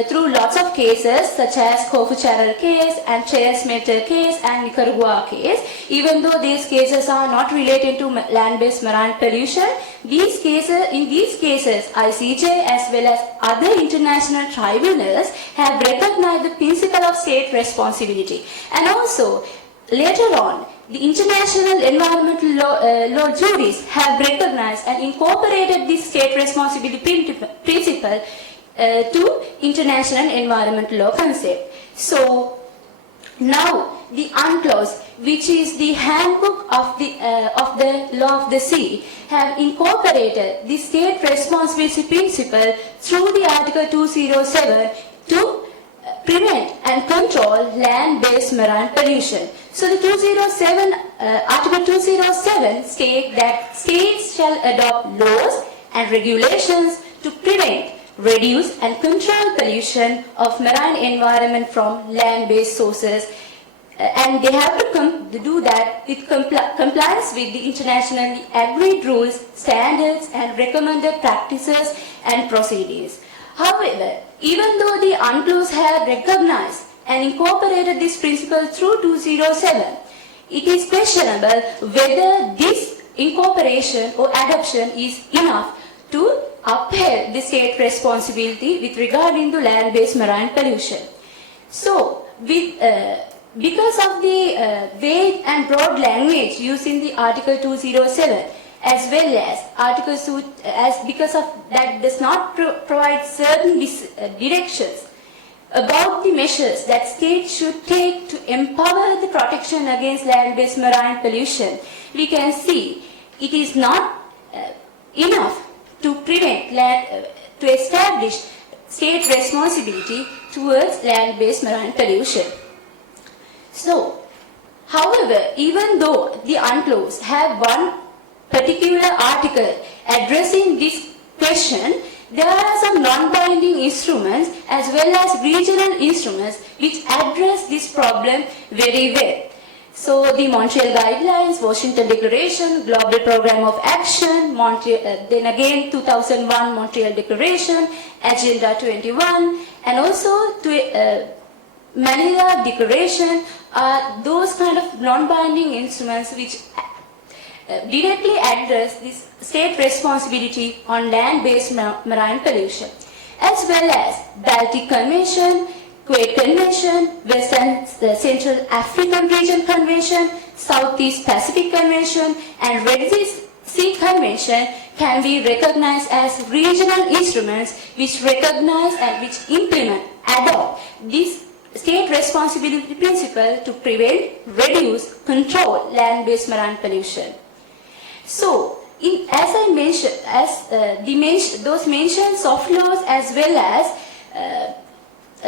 through lots of cases such as Corfu Channel case and Smelter case and Nicaragua case. Even though these cases are not related to land-based marine pollution, in these cases ICJ as well as other international tribunals have recognized the principle of state responsibility. And also later on, the international environmental law juries have recognized and incorporated this state responsibility principle to international environmental law concept. So now the UNCLOS, which is the handbook of the law of the sea, have incorporated the state responsibility principle through the Article 207 to prevent and control land-based marine pollution. So the Article 207 states that states shall adopt laws and regulations to prevent, reduce and control pollution of marine environment from land-based sources, and they have to do that with compliance with the internationally agreed rules, standards and recommended practices and proceedings. However, even though the UNCLOS have recognized and incorporated this principle through 207, it is questionable whether this incorporation or adoption is enough to uphold the state responsibility with regarding to land-based marine pollution. So, because of the vague and broad language used in the Article 207, as well as because of that does not provide certain directions about the measures that states should take to empower the protection against land-based marine pollution, we can see it is not enough to to establish state responsibility towards land-based marine pollution. So, however, even though the UNCLOS have one particular article addressing this question, there are some non-binding instruments as well as regional instruments which address this problem very well. So the Montreal Guidelines, Washington Declaration, Global Program of Action, then again 2001 Montreal Declaration, Agenda 21, and also Manila Declaration are those kind of non-binding instruments which directly address this state responsibility on land-based marine pollution, as well as Baltic Convention, Kuwait Convention, Western Central African Region Convention, Southeast Pacific Convention, and Red Sea Convention can be recognized as regional instruments which recognize and which adopt this state responsibility principle to prevent, reduce, control land-based marine pollution. So, as I mentioned, those mentioned soft laws as well as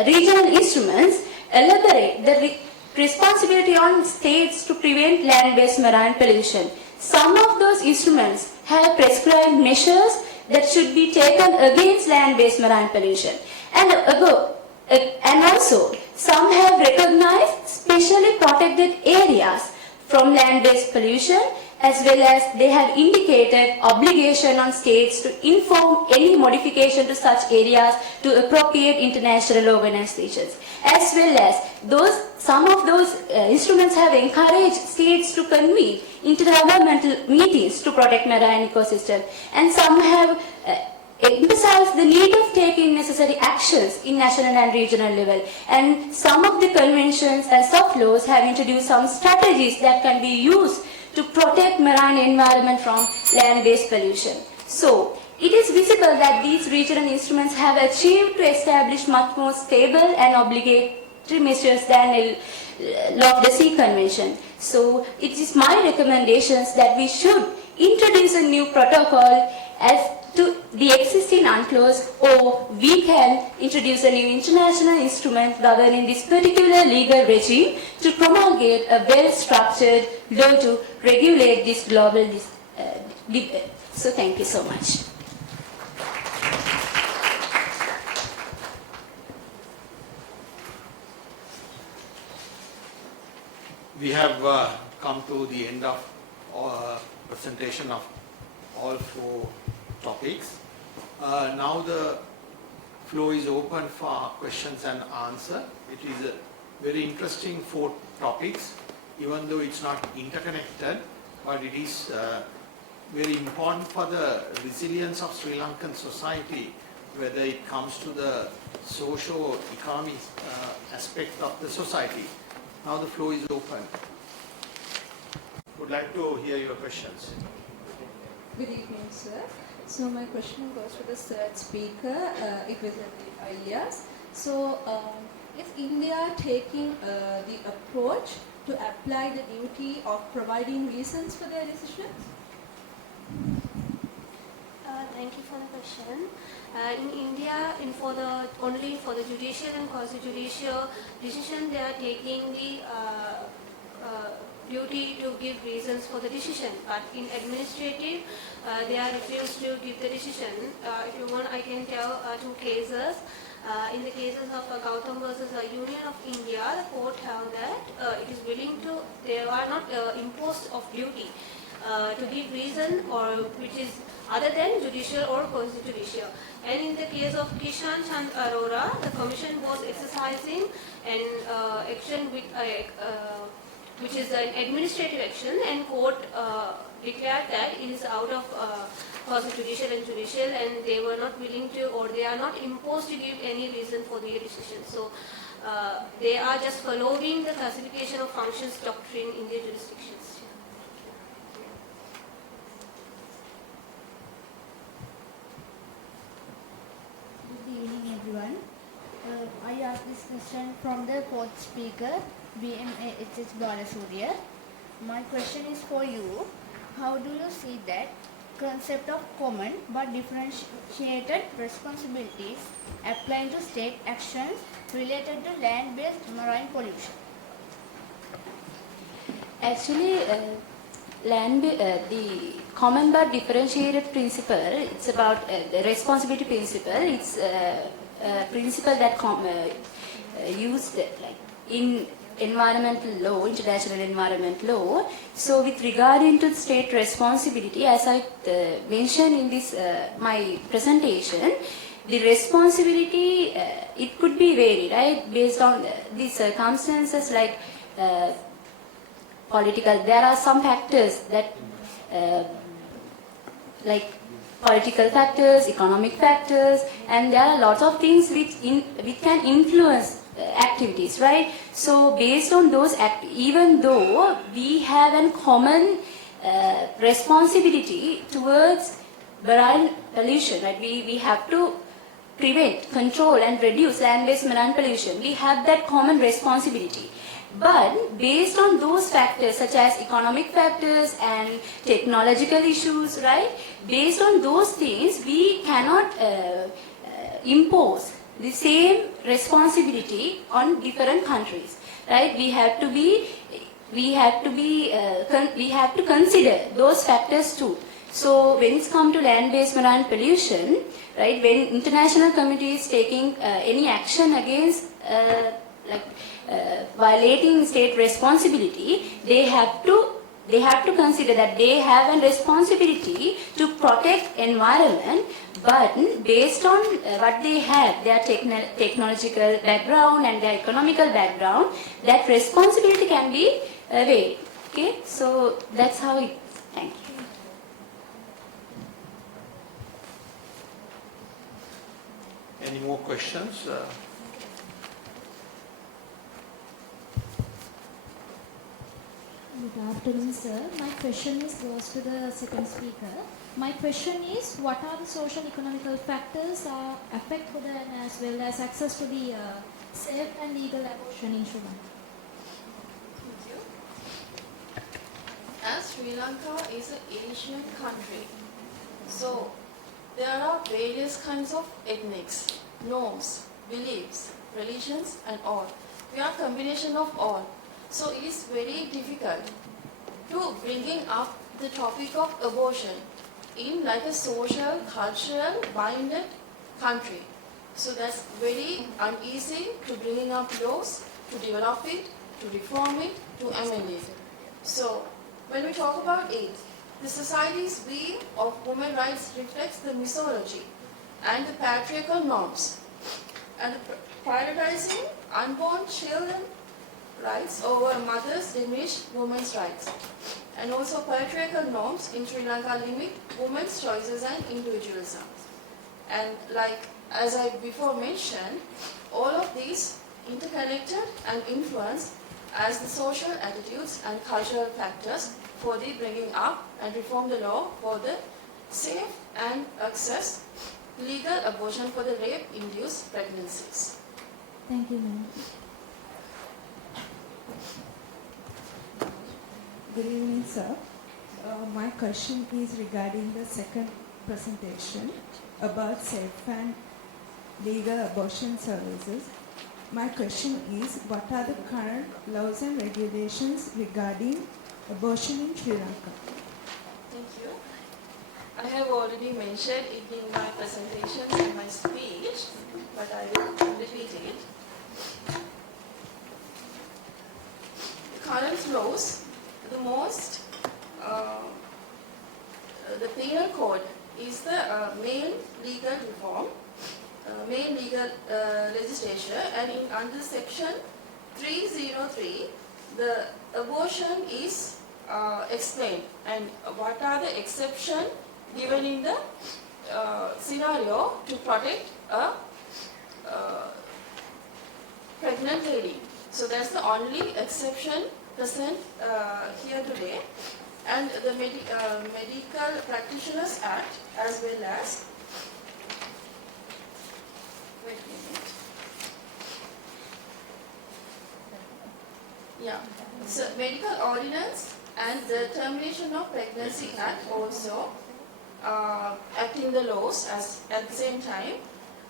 regional instruments elaborate the responsibility on states to prevent land-based marine pollution. Some of those instruments have prescribed measures that should be taken against land-based marine pollution. And also, some have recognized specially protected areas from land-based pollution, as well as they have indicated obligation on states to inform any modification to such areas to appropriate international organizations. As well as some of those instruments have encouraged states to convene intergovernmental meetings to protect marine ecosystem, and some have emphasized the need of taking necessary actions in national and regional level. And some of the conventions and soft laws have introduced some strategies that can be used to protect marine environment from land-based pollution. So, it is visible that these regional instruments have achieved to establish much more stable and obligatory measures than the Law of the Sea Convention. So, it is my recommendations that we should introduce a new protocol as to the existing UNCLOS, or we can introduce a new international instrument governing this particular legal regime to promulgate a well-structured law to regulate this global debate. So thank you so much. We have come to the end of presentation of all 4 topics. Now the floor is open for questions and answer. It is a very interesting 4 topics, even though it's not interconnected, but it is very important for the resilience of Sri Lankan society, whether it comes to the socio-economic aspect of the society. Now the floor is open. Would like to hear your questions. Good evening, sir. So my question goes to the third speaker, Ilyas. So is India taking the approach to apply the duty of providing reasons for their decisions? Thank you for the question. In India, only for the judicial and quasi-judicial decision, they are taking the duty to give reasons for the decision. But in administrative, they are refused to give the decision. If you want, I can tell 2 cases. In the cases of Gautam versus the Union of India, the court held that it is willing to, they are not imposed of duty to give reason or which is other than judicial or quasi-judicial. And in the case of Kishan Chand Arora, the commission was exercising an action which is an administrative action, and court declared that it is out of quasi-judicial and judicial, and they were not willing to, or they are not imposed to give any reason for their decision. So they are just following the classification of functions doctrine in their jurisdictions. Good evening, everyone. I ask this question from the fourth speaker, BMAHH Balasuriya. My question is for you. How do you see that concept of common but differentiated responsibilities applying to state actions related to land-based marine pollution? Actually, the common but differentiated principle, it's about the responsibility principle. It's a principle that used in environmental law, international environment law. So with regard into state responsibility, as I mentioned in this my presentation, the responsibility it could be varied, right, based on the circumstances like political. There are some factors that like political factors, economic factors, and there are lots of things which can influence activities, right? So based on those, even though we have a common responsibility towards marine pollution, right? We have to prevent, control and reduce land-based marine pollution. We have that common responsibility. But based on those factors such as economic factors and technological issues, right? Based on those things, we cannot impose the same responsibility on different countries, right? We have to consider those factors too. So when it's come to land-based marine pollution, right? When international community is taking any action against violating state responsibility, they have to consider that they have a responsibility to protect environment, but based on what they have, their technological background and their economical background, that responsibility can be weighed. Okay, so that's how it. Thank you. Any more questions? Good afternoon, sir. My question goes to the second speaker. My question is, what are the social economical factors affect women as well as access to the safe and legal abortion in Sri Lanka? Thank you. As Sri Lanka is an Asian country, so there are various kinds of ethnics, norms, beliefs, religions and all. We are a combination of all. So it is very difficult to bringing up the topic of abortion in like a social, cultural, minded country. So that's very uneasy to bringing up laws, to develop it, to reform it, to amend it. So when we talk about it, the society's view of women's rights reflects the mythology and the patriarchal norms and prioritizing unborn children rights over mothers diminish women's rights. And also patriarchal norms in Sri Lanka limit women's choices and individualism. And like as I before mentioned, all of these interconnected and influence as the social attitudes and cultural factors for the bringing up and reform the law for the safe and access legal abortion for the rape-induced pregnancies. Thank you, ma'am. Good evening, sir. My question is regarding the second presentation about safe and legal abortion services. My question is, what are the current laws and regulations regarding abortion in Sri Lanka? Thank you. I have already mentioned it in my presentation and my speech, but I will repeat it. The current laws, the most, the penal code is the main legal reform, main legal legislation, and in under section 303, the abortion is explained and what are the exceptions given in the scenario to protect a pregnant lady. So that's the only exception present here today. And the Medical Practitioners Act as well as, wait a minute. Yeah, so Medical Ordinance and the Termination of Pregnancy Act also act in the laws as at the same time.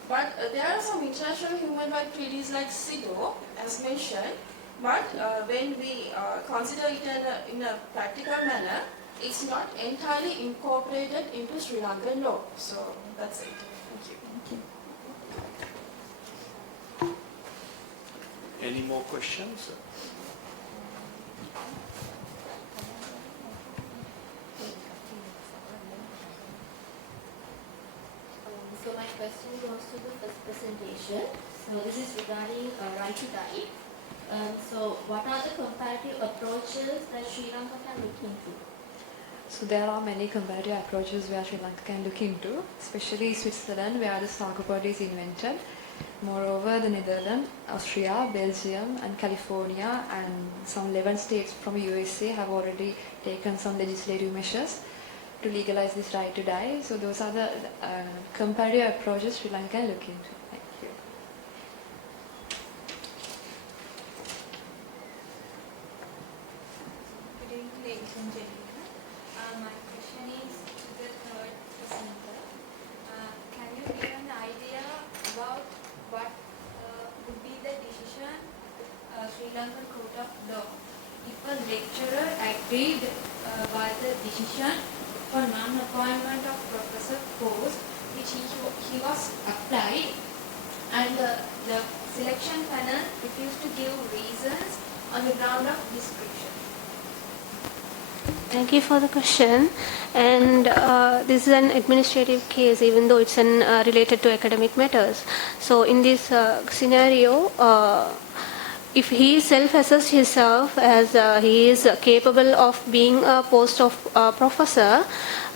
But there are some international human rights treaties like CEDAW as mentioned, but when we consider it in a practical manner, it's not entirely incorporated into Sri Lankan law. So that's it. Thank you. Thank you. Any more questions? So my question goes to the first presentation. So this is regarding right to die. So what are the comparative approaches that Sri Lanka can look into? So there are many comparative approaches where Sri Lanka can look into, especially Switzerland where the sarcopod is invented. Moreover, the Netherlands, Austria, Belgium and California and some 11 states from USA have already taken some legislative measures to legalize this right to die. So those are the comparative approaches Sri Lanka can look into. Thank you. Good evening, ladies and gentlemen. My question is to the third presenter. Can you give an idea about what would be the decision Sri Lankan Court of Law if a lecturer agreed by the decision for non-appointment of professor post which he was applied, and the selection panel refused to give reasons on the ground of description? Thank you for the question. And this is an administrative case, even though it's related to academic matters. So in this scenario, if he self-assessed himself as he is capable of being a post of professor,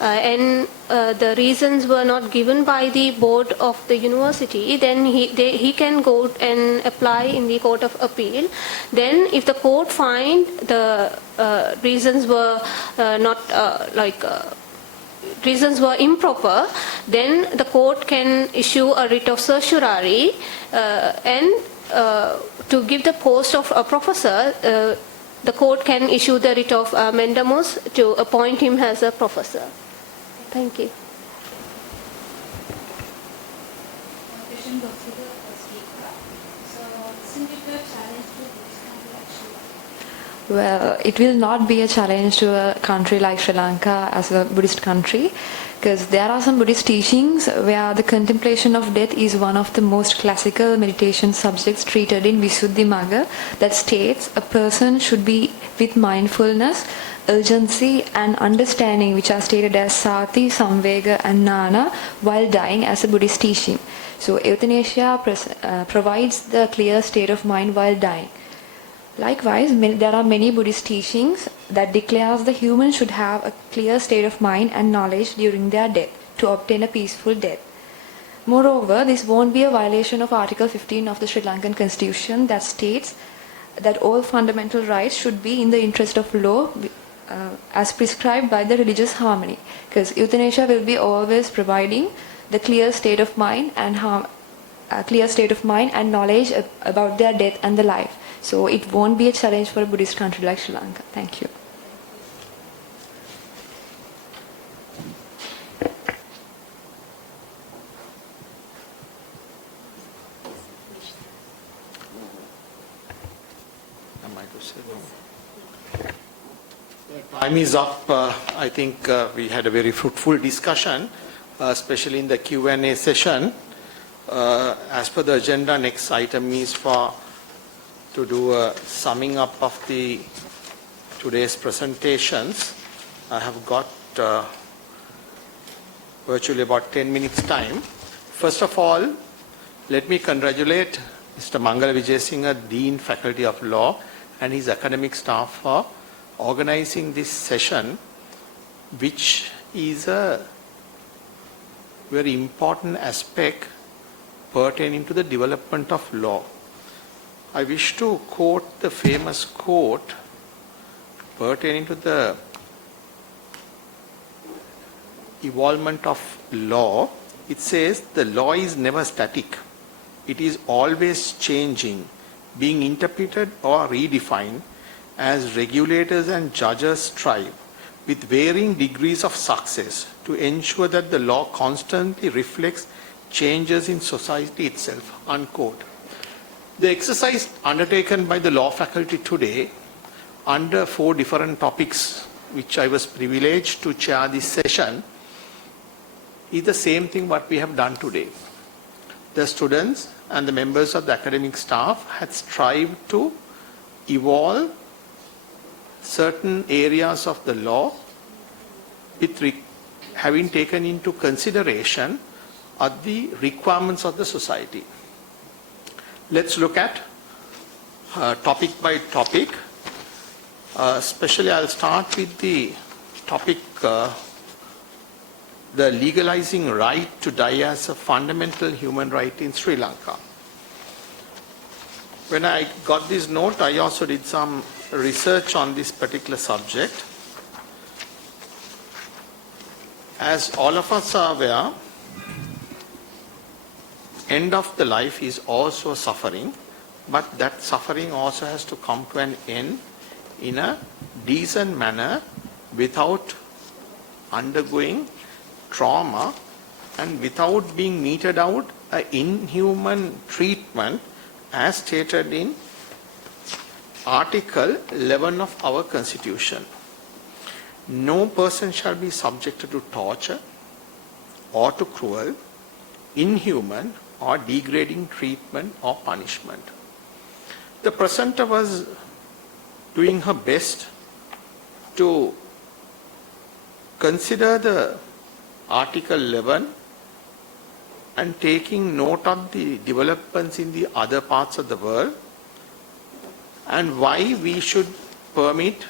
and the reasons were not given by the board of the university, then he can go and apply in the Court of Appeal. Then if the court find the reasons were reasons were improper, then the court can issue a writ of certiorari and to give the post of a professor, the court can issue the writ of mandamus to appoint him as a professor. Thank you. Question goes to the speaker. So, isn't it a challenge to this country like Sri Lanka? Well, it will not be a challenge to a country like Sri Lanka as a Buddhist country, because there are some Buddhist teachings where the contemplation of death is one of the most classical meditation subjects treated in Visuddhimagga, that states a person should be with mindfulness, urgency and understanding, which are stated as Sati, Samvega and Nana, while dying as a Buddhist teaching. So euthanasia provides the clear state of mind while dying. Likewise, there are many Buddhist teachings that declares the human should have a clear state of mind and knowledge during their death to obtain a peaceful death. Moreover, this won't be a violation of Article 15 of the Sri Lankan Constitution that states that all fundamental rights should be in the interest of law as prescribed by the religious harmony, because euthanasia will be always providing the clear state of mind and knowledge about their death and the life. So it won't be a challenge for a Buddhist country like Sri Lanka. Thank you. Time is up. I think we had a very fruitful discussion, especially in the Q&A session. As per the agenda, next item is to do a summing up of today's presentations. I have got virtually about 10 minutes time. First of all, let me congratulate Mr. Mangala Vijayasinghe, Dean, Faculty of Law, and his academic staff for organizing this session, which is a very important aspect pertaining to the development of law. I wish to quote the famous quote pertaining to the evolvement of law. It says, "The law is never static. It is always changing, being interpreted or redefined as regulators and judges strive with varying degrees of success to ensure that the law constantly reflects changes in society itself." Unquote. The exercise undertaken by the law faculty today under 4 different topics, which I was privileged to chair this session, is the same thing what we have done today. The students and the members of the academic staff had strived to evolve certain areas of the law with having taken into consideration the requirements of the society. Let's look at topic by topic. Especially I'll start with the topic, the legalizing right to die as a fundamental human right in Sri Lanka. When I got this note, I also did some research on this particular subject. As all of us are aware, end of the life is also suffering, but that suffering also has to come to an end in a decent manner without undergoing trauma and without being meted out an inhuman treatment as stated in Article 11 of our Constitution. No person shall be subjected to torture or to cruel, inhuman or degrading treatment or punishment. The presenter was doing her best to consider the Article 11 and taking note of the developments in the other parts of the world and why we should permit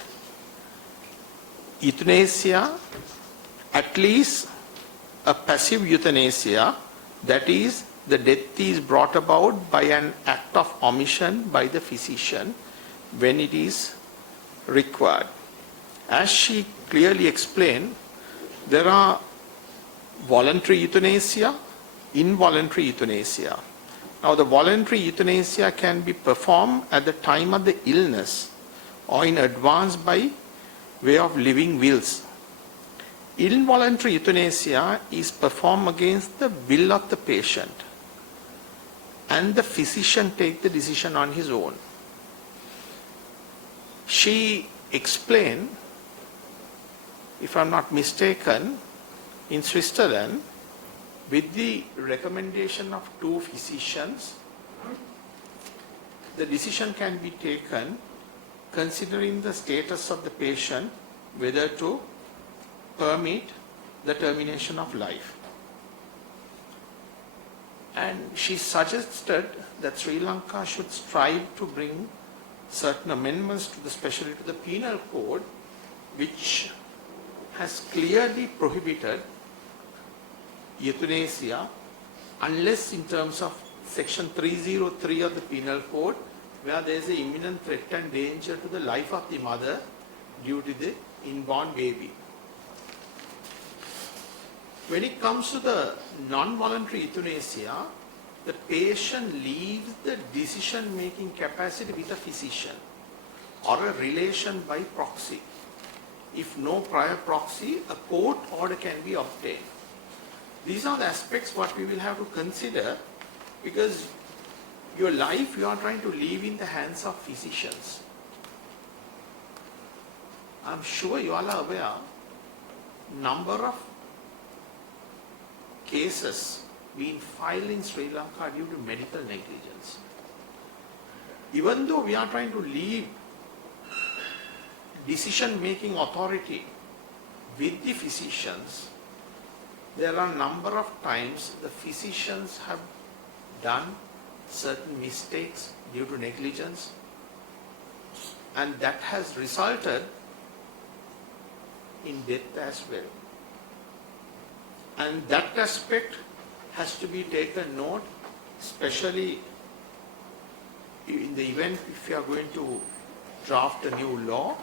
euthanasia, at least a passive euthanasia, that is, the death is brought about by an act of omission by the physician when it is required. As she clearly explained, there are voluntary euthanasia, involuntary euthanasia. Now, the voluntary euthanasia can be performed at the time of the illness or in advance by way of living wills. Involuntary euthanasia is performed against the will of the patient, and the physician takes the decision on his own. She explained, if I'm not mistaken, in Switzerland, with the recommendation of two physicians, the decision can be taken considering the status of the patient whether to permit the termination of life. And she suggested that Sri Lanka should strive to bring certain amendments to especially to the penal code, which has clearly prohibited euthanasia unless in terms of section 303 of the penal code, where there is an imminent threat and danger to the life of the mother due to the inborn baby. When it comes to the non-voluntary euthanasia, the patient leaves the decision-making capacity with a physician or a relation by proxy. If no prior proxy, a court order can be obtained. These are the aspects what we will have to consider, because your life you are trying to leave in the hands of physicians. I'm sure you all are aware, number of cases being filed in Sri Lanka due to medical negligence. Even though we are trying to leave decision-making authority with the physicians, there are a number of times the physicians have done certain mistakes due to negligence, and that has resulted in death as well. And that aspect has to be taken note, especially in the event if you are going to draft a new law,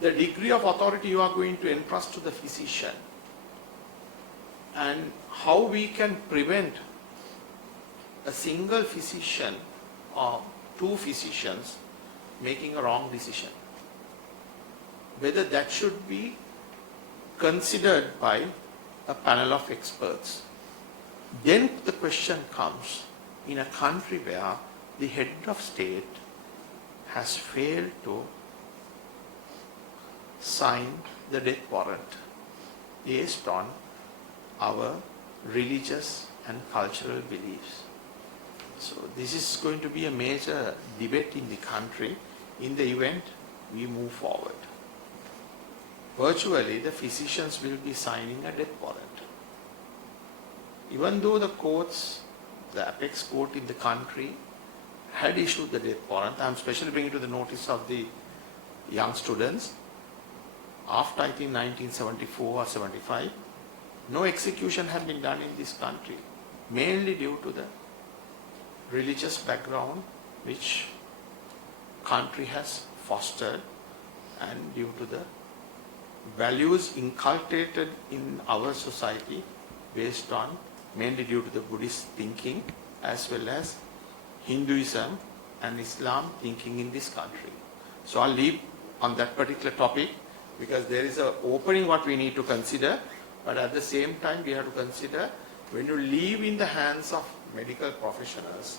the degree of authority you are going to entrust to the physician, and how we can prevent a single physician or two physicians making a wrong decision. Whether that should be considered by a panel of experts. Then the question comes, in a country where the head of state has failed to sign the death warrant based on our religious and cultural beliefs. So this is going to be a major debate in the country in the event we move forward. Virtually, the physicians will be signing a death warrant. Even though the courts, the apex court in the country, had issued the death warrant, I am especially bringing to the notice of the young students, after I think 1974 or 75, no execution had been done in this country, mainly due to the religious background which country has fostered and due to the values inculcated in our society based on mainly due to the Buddhist thinking as well as Hinduism and Islam thinking in this country. So I'll leave on that particular topic because there is an opening what we need to consider, but at the same time we have to consider when you leave in the hands of medical professionals,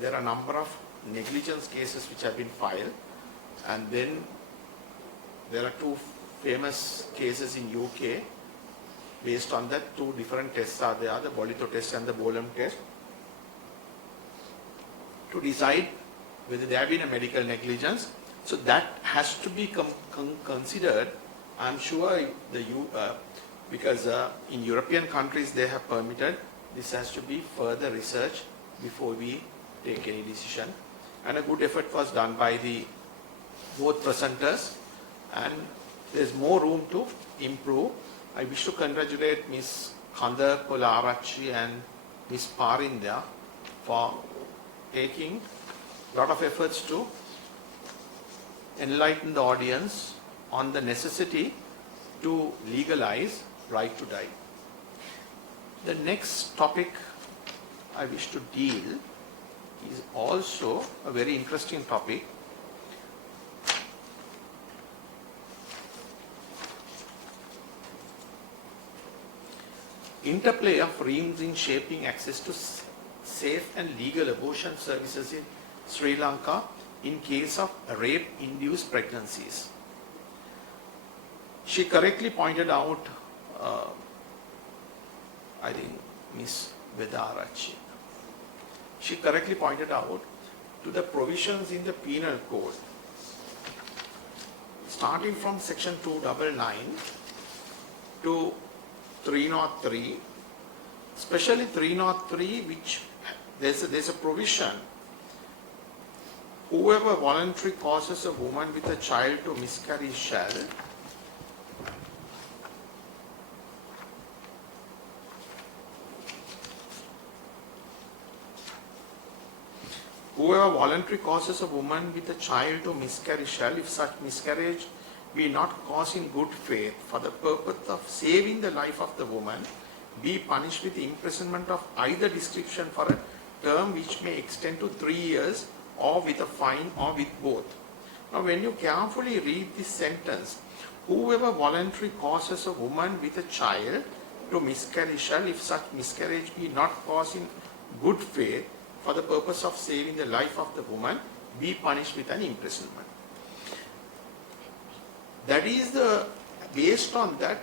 there are a number of negligence cases which have been filed, and then there are two famous cases in UK based on that. Two different tests are there, the Bolito test and the Bolam test, to decide whether there have been a medical negligence. So that has to be considered. I'm sure because in European countries they have permitted, this has to be further research before we take any decision. And a good effort was done by the both presenters, and there's more room to improve. I wish to congratulate Ms. Kandapolaarachchi and Ms. Parindya for taking a lot of efforts to enlighten the audience on the necessity to legalize right to die. The next topic I wish to deal is also a very interesting topic. Interplay of regimes in shaping access to safe and legal abortion services in Sri Lanka in case of rape-induced pregnancies. She correctly pointed out, I think Ms. Wedaarachchi, she correctly pointed out to the provisions in the penal code, starting from section 299 to 303, especially 303, which there's a provision. Whoever voluntarily causes a woman with a child to miscarry shall whoever voluntarily causes a woman with a child to miscarry shall, if such miscarriage be not caused in good faith for the purpose of saving the life of the woman, be punished with imprisonment of either description for a term which may extend to 3 years, or with a fine, or with both. Now when you carefully read this sentence, whoever voluntarily causes a woman with a child to miscarry shall, if such miscarriage be not caused in good faith for the purpose of saving the life of the woman, be punished with an imprisonment. That is based on that,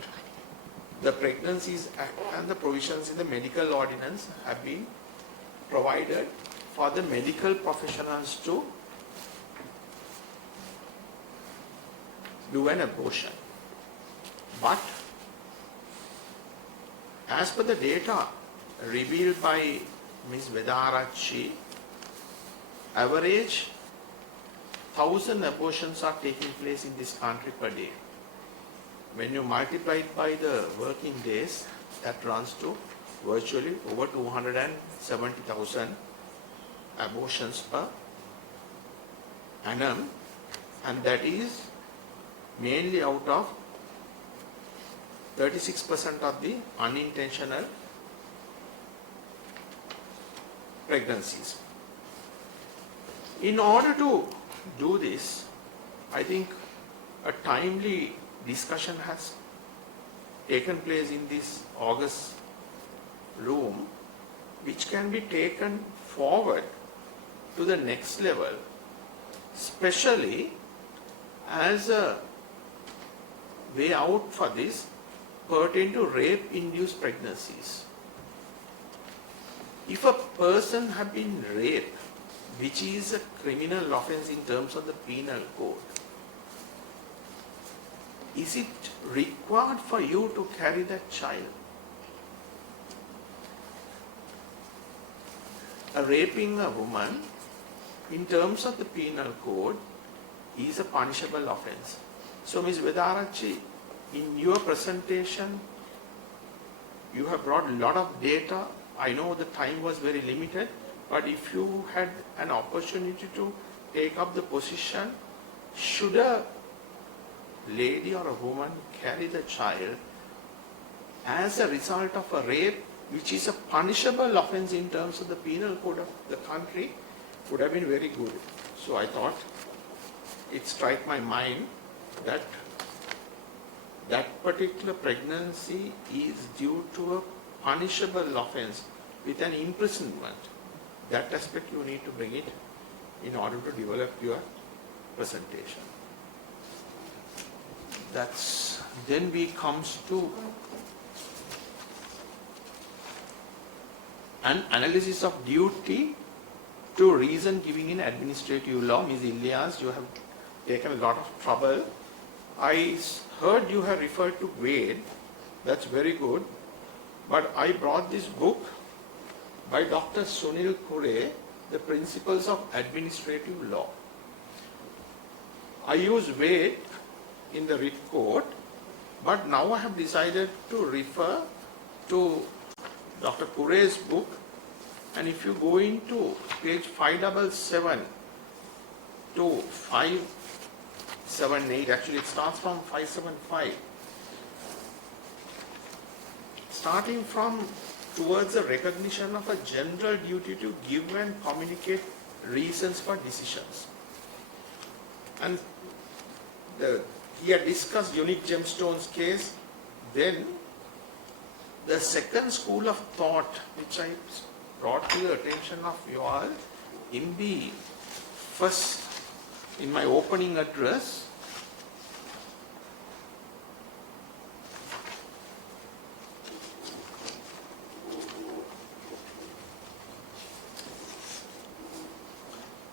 the Pregnancies Act and the provisions in the medical ordinance have been provided for the medical professionals to do an abortion. But as per the data revealed by Ms. Wedaarachchi, average 1,000 abortions are taking place in this country per day. When you multiply it by the working days, that runs to virtually over 270,000 abortions per annum, and that is mainly out of 36% of the unintentional pregnancies. In order to do this, I think a timely discussion has taken place in this August room, which can be taken forward to the next level, especially as a way out for this pertain to rape-induced pregnancies. If a person has been raped, which is a criminal offence in terms of the penal code, is it required for you to carry that child? Raping a woman in terms of the penal code is a punishable offence. So Ms. Wedaarachchi, in your presentation, you have brought a lot of data. I know the time was very limited, but if you had an opportunity to take up the position, should a lady or a woman carry the child as a result of a rape, which is a punishable offense in terms of the penal code of the country, would have been very good. So I thought it struck my mind that that particular pregnancy is due to a punishable offense with an imprisonment. That aspect you need to bring it in order to develop your presentation. Then we comes to an analysis of duty to reason giving in administrative law. Ms. Ilyas, you have taken a lot of trouble. I heard you have referred to Wade. That's very good. But I brought this book by Dr. Sunil Kure, The Principles of Administrative Law. I use Wade in the writ court, but now I have decided to refer to Dr. Kure's book, and if you go into page 577 to 578, actually it starts from 575, starting from towards the recognition of a general duty to give and communicate reasons for decisions. And he had discussed unique gemstones case. Then the second school of thought which I brought to the attention of you all in my opening address,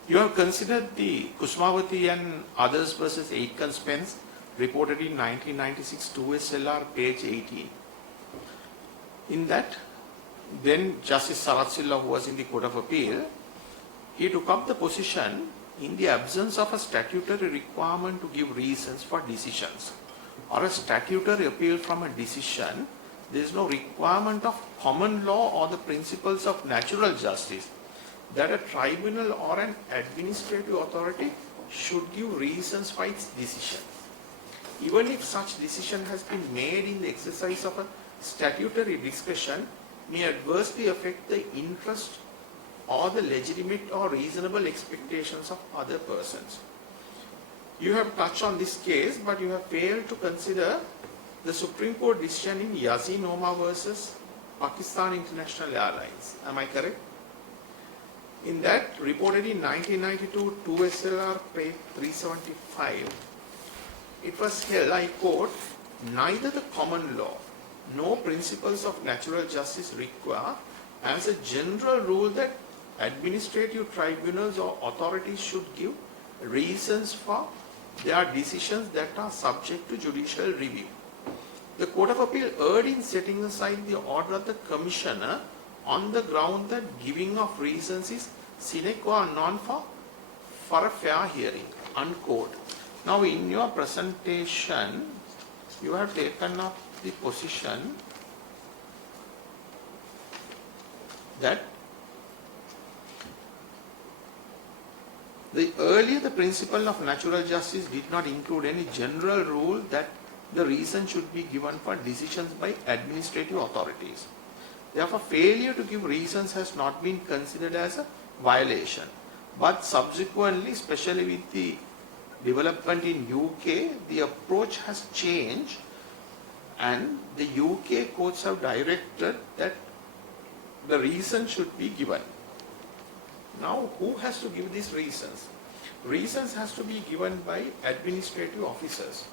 you have considered the Kusmavati and others versus Aitken Spence reported in 1996 2SLR page 18. In that, then Justice Saratsilla, who was in the Court of Appeal, he took up the position in the absence of a statutory requirement to give reasons for decisions or a statutory appeal from a decision, there is no requirement of common law or the principles of natural justice that a tribunal or an administrative authority should give reasons for its decision. Even if such decision has been made in the exercise of a statutory discretion, may adversely affect the interest or the legitimate or reasonable expectations of other persons. You have touched on this case, but you have failed to consider the Supreme Court decision in Yazin Omar versus Pakistan International Airlines. Am I correct? In that, reported in 1992 2SLR page 375, it was held, I quote, neither the common law nor principles of natural justice require as a general rule that administrative tribunals or authorities should give reasons for their decisions that are subject to judicial review. The Court of Appeal erred in setting aside the order of the Commissioner on the ground that giving of reasons is sine qua non for a fair hearing, unquote. Now in your presentation, you have taken up the position that earlier the principle of natural justice did not include any general rule that the reason should be given for decisions by administrative authorities. Therefore, failure to give reasons has not been considered as a violation. But subsequently, especially with the development in UK, the approach has changed, and the UK courts have directed that the reason should be given. Now, who has to give these reasons? Reasons has to be given by administrative officers.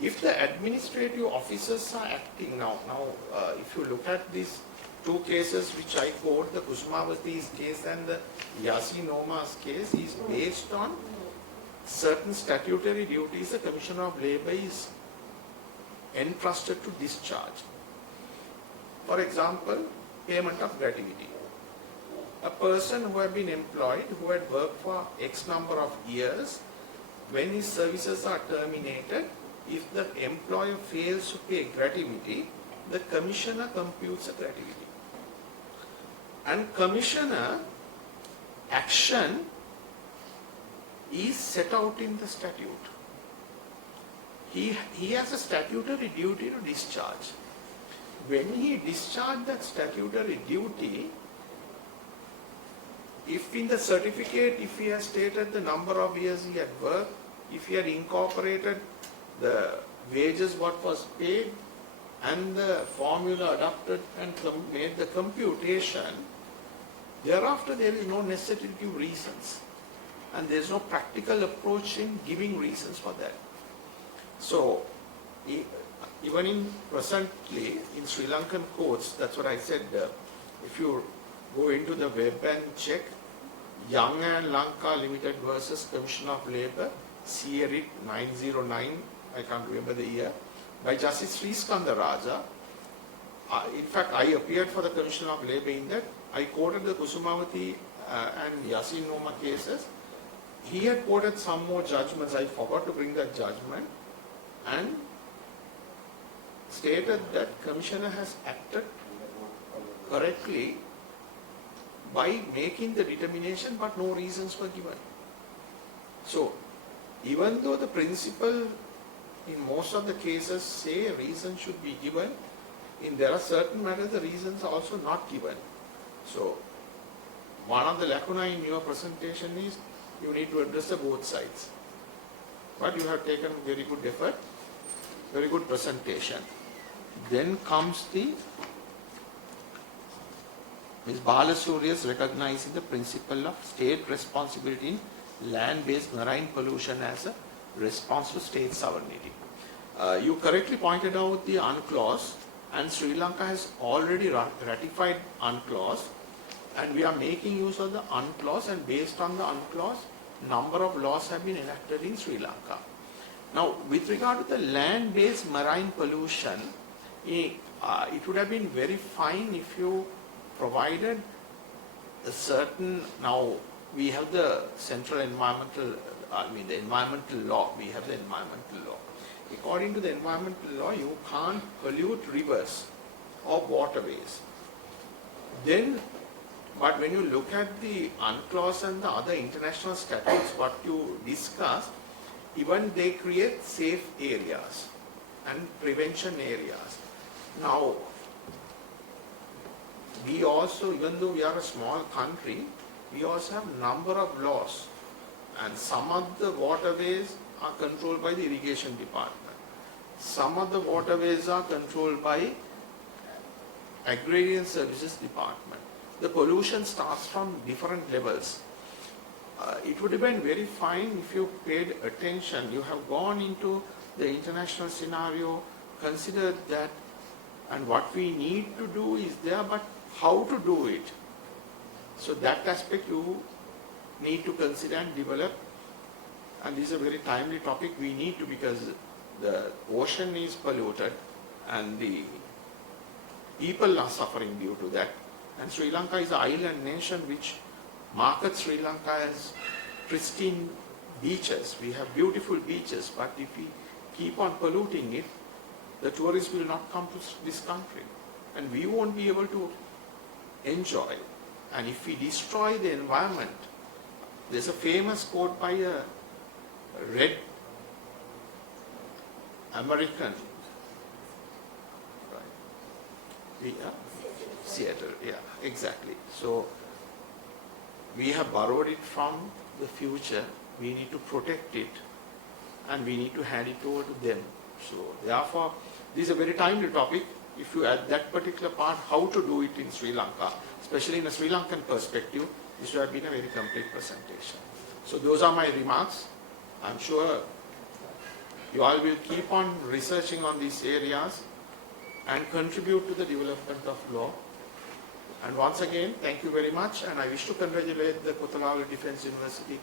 If the administrative officers are acting now, if you look at these two cases which I quote, the Kusmavati's case and the Yasin Omar's case, is based on certain statutory duties the Commissioner of Labour is entrusted to discharge. For example, payment of gratuity. A person who had been employed, who had worked for X number of years, when his services are terminated, if the employer fails to pay gratuity, the commissioner computes a gratuity. And commissioner action is set out in the statute. He has a statutory duty to discharge. When he discharged that statutory duty, if in the certificate, if he has stated the number of years he had worked, if he had incorporated the wages what was paid and the formula adopted and made the computation, thereafter there is no necessity to give reasons. And there is no practical approach in giving reasons for that. So, even in presently, in Sri Lankan courts, that's what I said, if you go into the web and check, Young and Lanka Limited versus Commission of Labour, CRIT 909, I can't remember the year, by Justice Sri Skandaraja. In fact, I appeared for the Commission of Labour in that. I quoted the Kusumavati and Yasin Noma cases. He had quoted some more judgments. I forgot to bring that judgment, and stated that Commissioner has acted correctly by making the determination, but no reasons were given. So, even though the principle in most of the cases say a reason should be given, there are certain matters the reasons are also not given. So, one of the lacuna in your presentation is you need to address the both sides. But you have taken very good effort, very good presentation. Then comes the Ms. Balasuriya's recognizing the principle of state responsibility in land-based marine pollution as a response to state sovereignty. You correctly pointed out the UNCLOS, and Sri Lanka has already ratified UNCLOS, and we are making use of the UNCLOS, and based on the UNCLOS, number of laws have been enacted in Sri Lanka. Now, with regard to the land-based marine pollution, it would have been very fine if you provided a certain, now we have the central environmental, the environmental law, we have the environmental law. According to the environmental law, you can't pollute rivers or waterways. Then, but when you look at the UNCLOS and the other international statutes, what you discussed, even they create safe areas and prevention areas. Now, we also, even though we are a small country, we also have number of laws, and some of the waterways are controlled by the irrigation department. Some of the waterways are controlled by agrarian services department. The pollution starts from different levels. It would have been very fine if you paid attention. You have gone into the international scenario, considered that, and what we need to do is there, but how to do it. So that aspect you need to consider and develop, and this is a very timely topic we need to, because the ocean is polluted and the people are suffering due to that. And Sri Lanka is an island nation which markets Sri Lanka as pristine beaches. We have beautiful beaches, but if we keep on polluting it, the tourists will not come to this country, and we won't be able to enjoy. And if we destroy the environment, there's a famous quote by a red American, Seattle, yeah, exactly. So we have borrowed it from the future, we need to protect it, and we need to hand it over to them. So therefore, this is a very timely topic. If you add that particular part, how to do it in Sri Lanka, especially in a Sri Lankan perspective, this would have been a very complete presentation. So those are my remarks. I'm sure you all will keep on researching on these areas and contribute to the development of law. And once again, thank you very much, and I wish to congratulate the Kothawala Defence University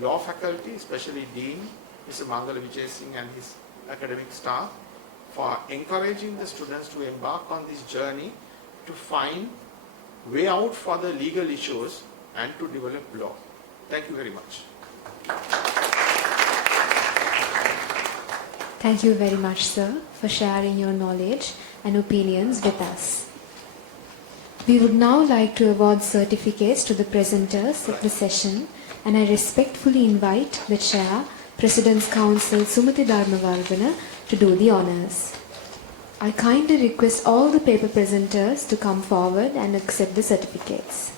Law Faculty, especially Dean, Mr. Mangala Vijay Singh and his academic staff, for encouraging the students to embark on this journey to find way out for the legal issues and to develop law. Thank you very much. Thank you very much, sir, for sharing your knowledge and opinions with us. We would now like to award certificates to the presenters of the session, and I respectfully invite the Chair, President's Counsel Sumathi Dharmawardena, to do the honours. I kindly request all the paper presenters to come forward and accept the certificates.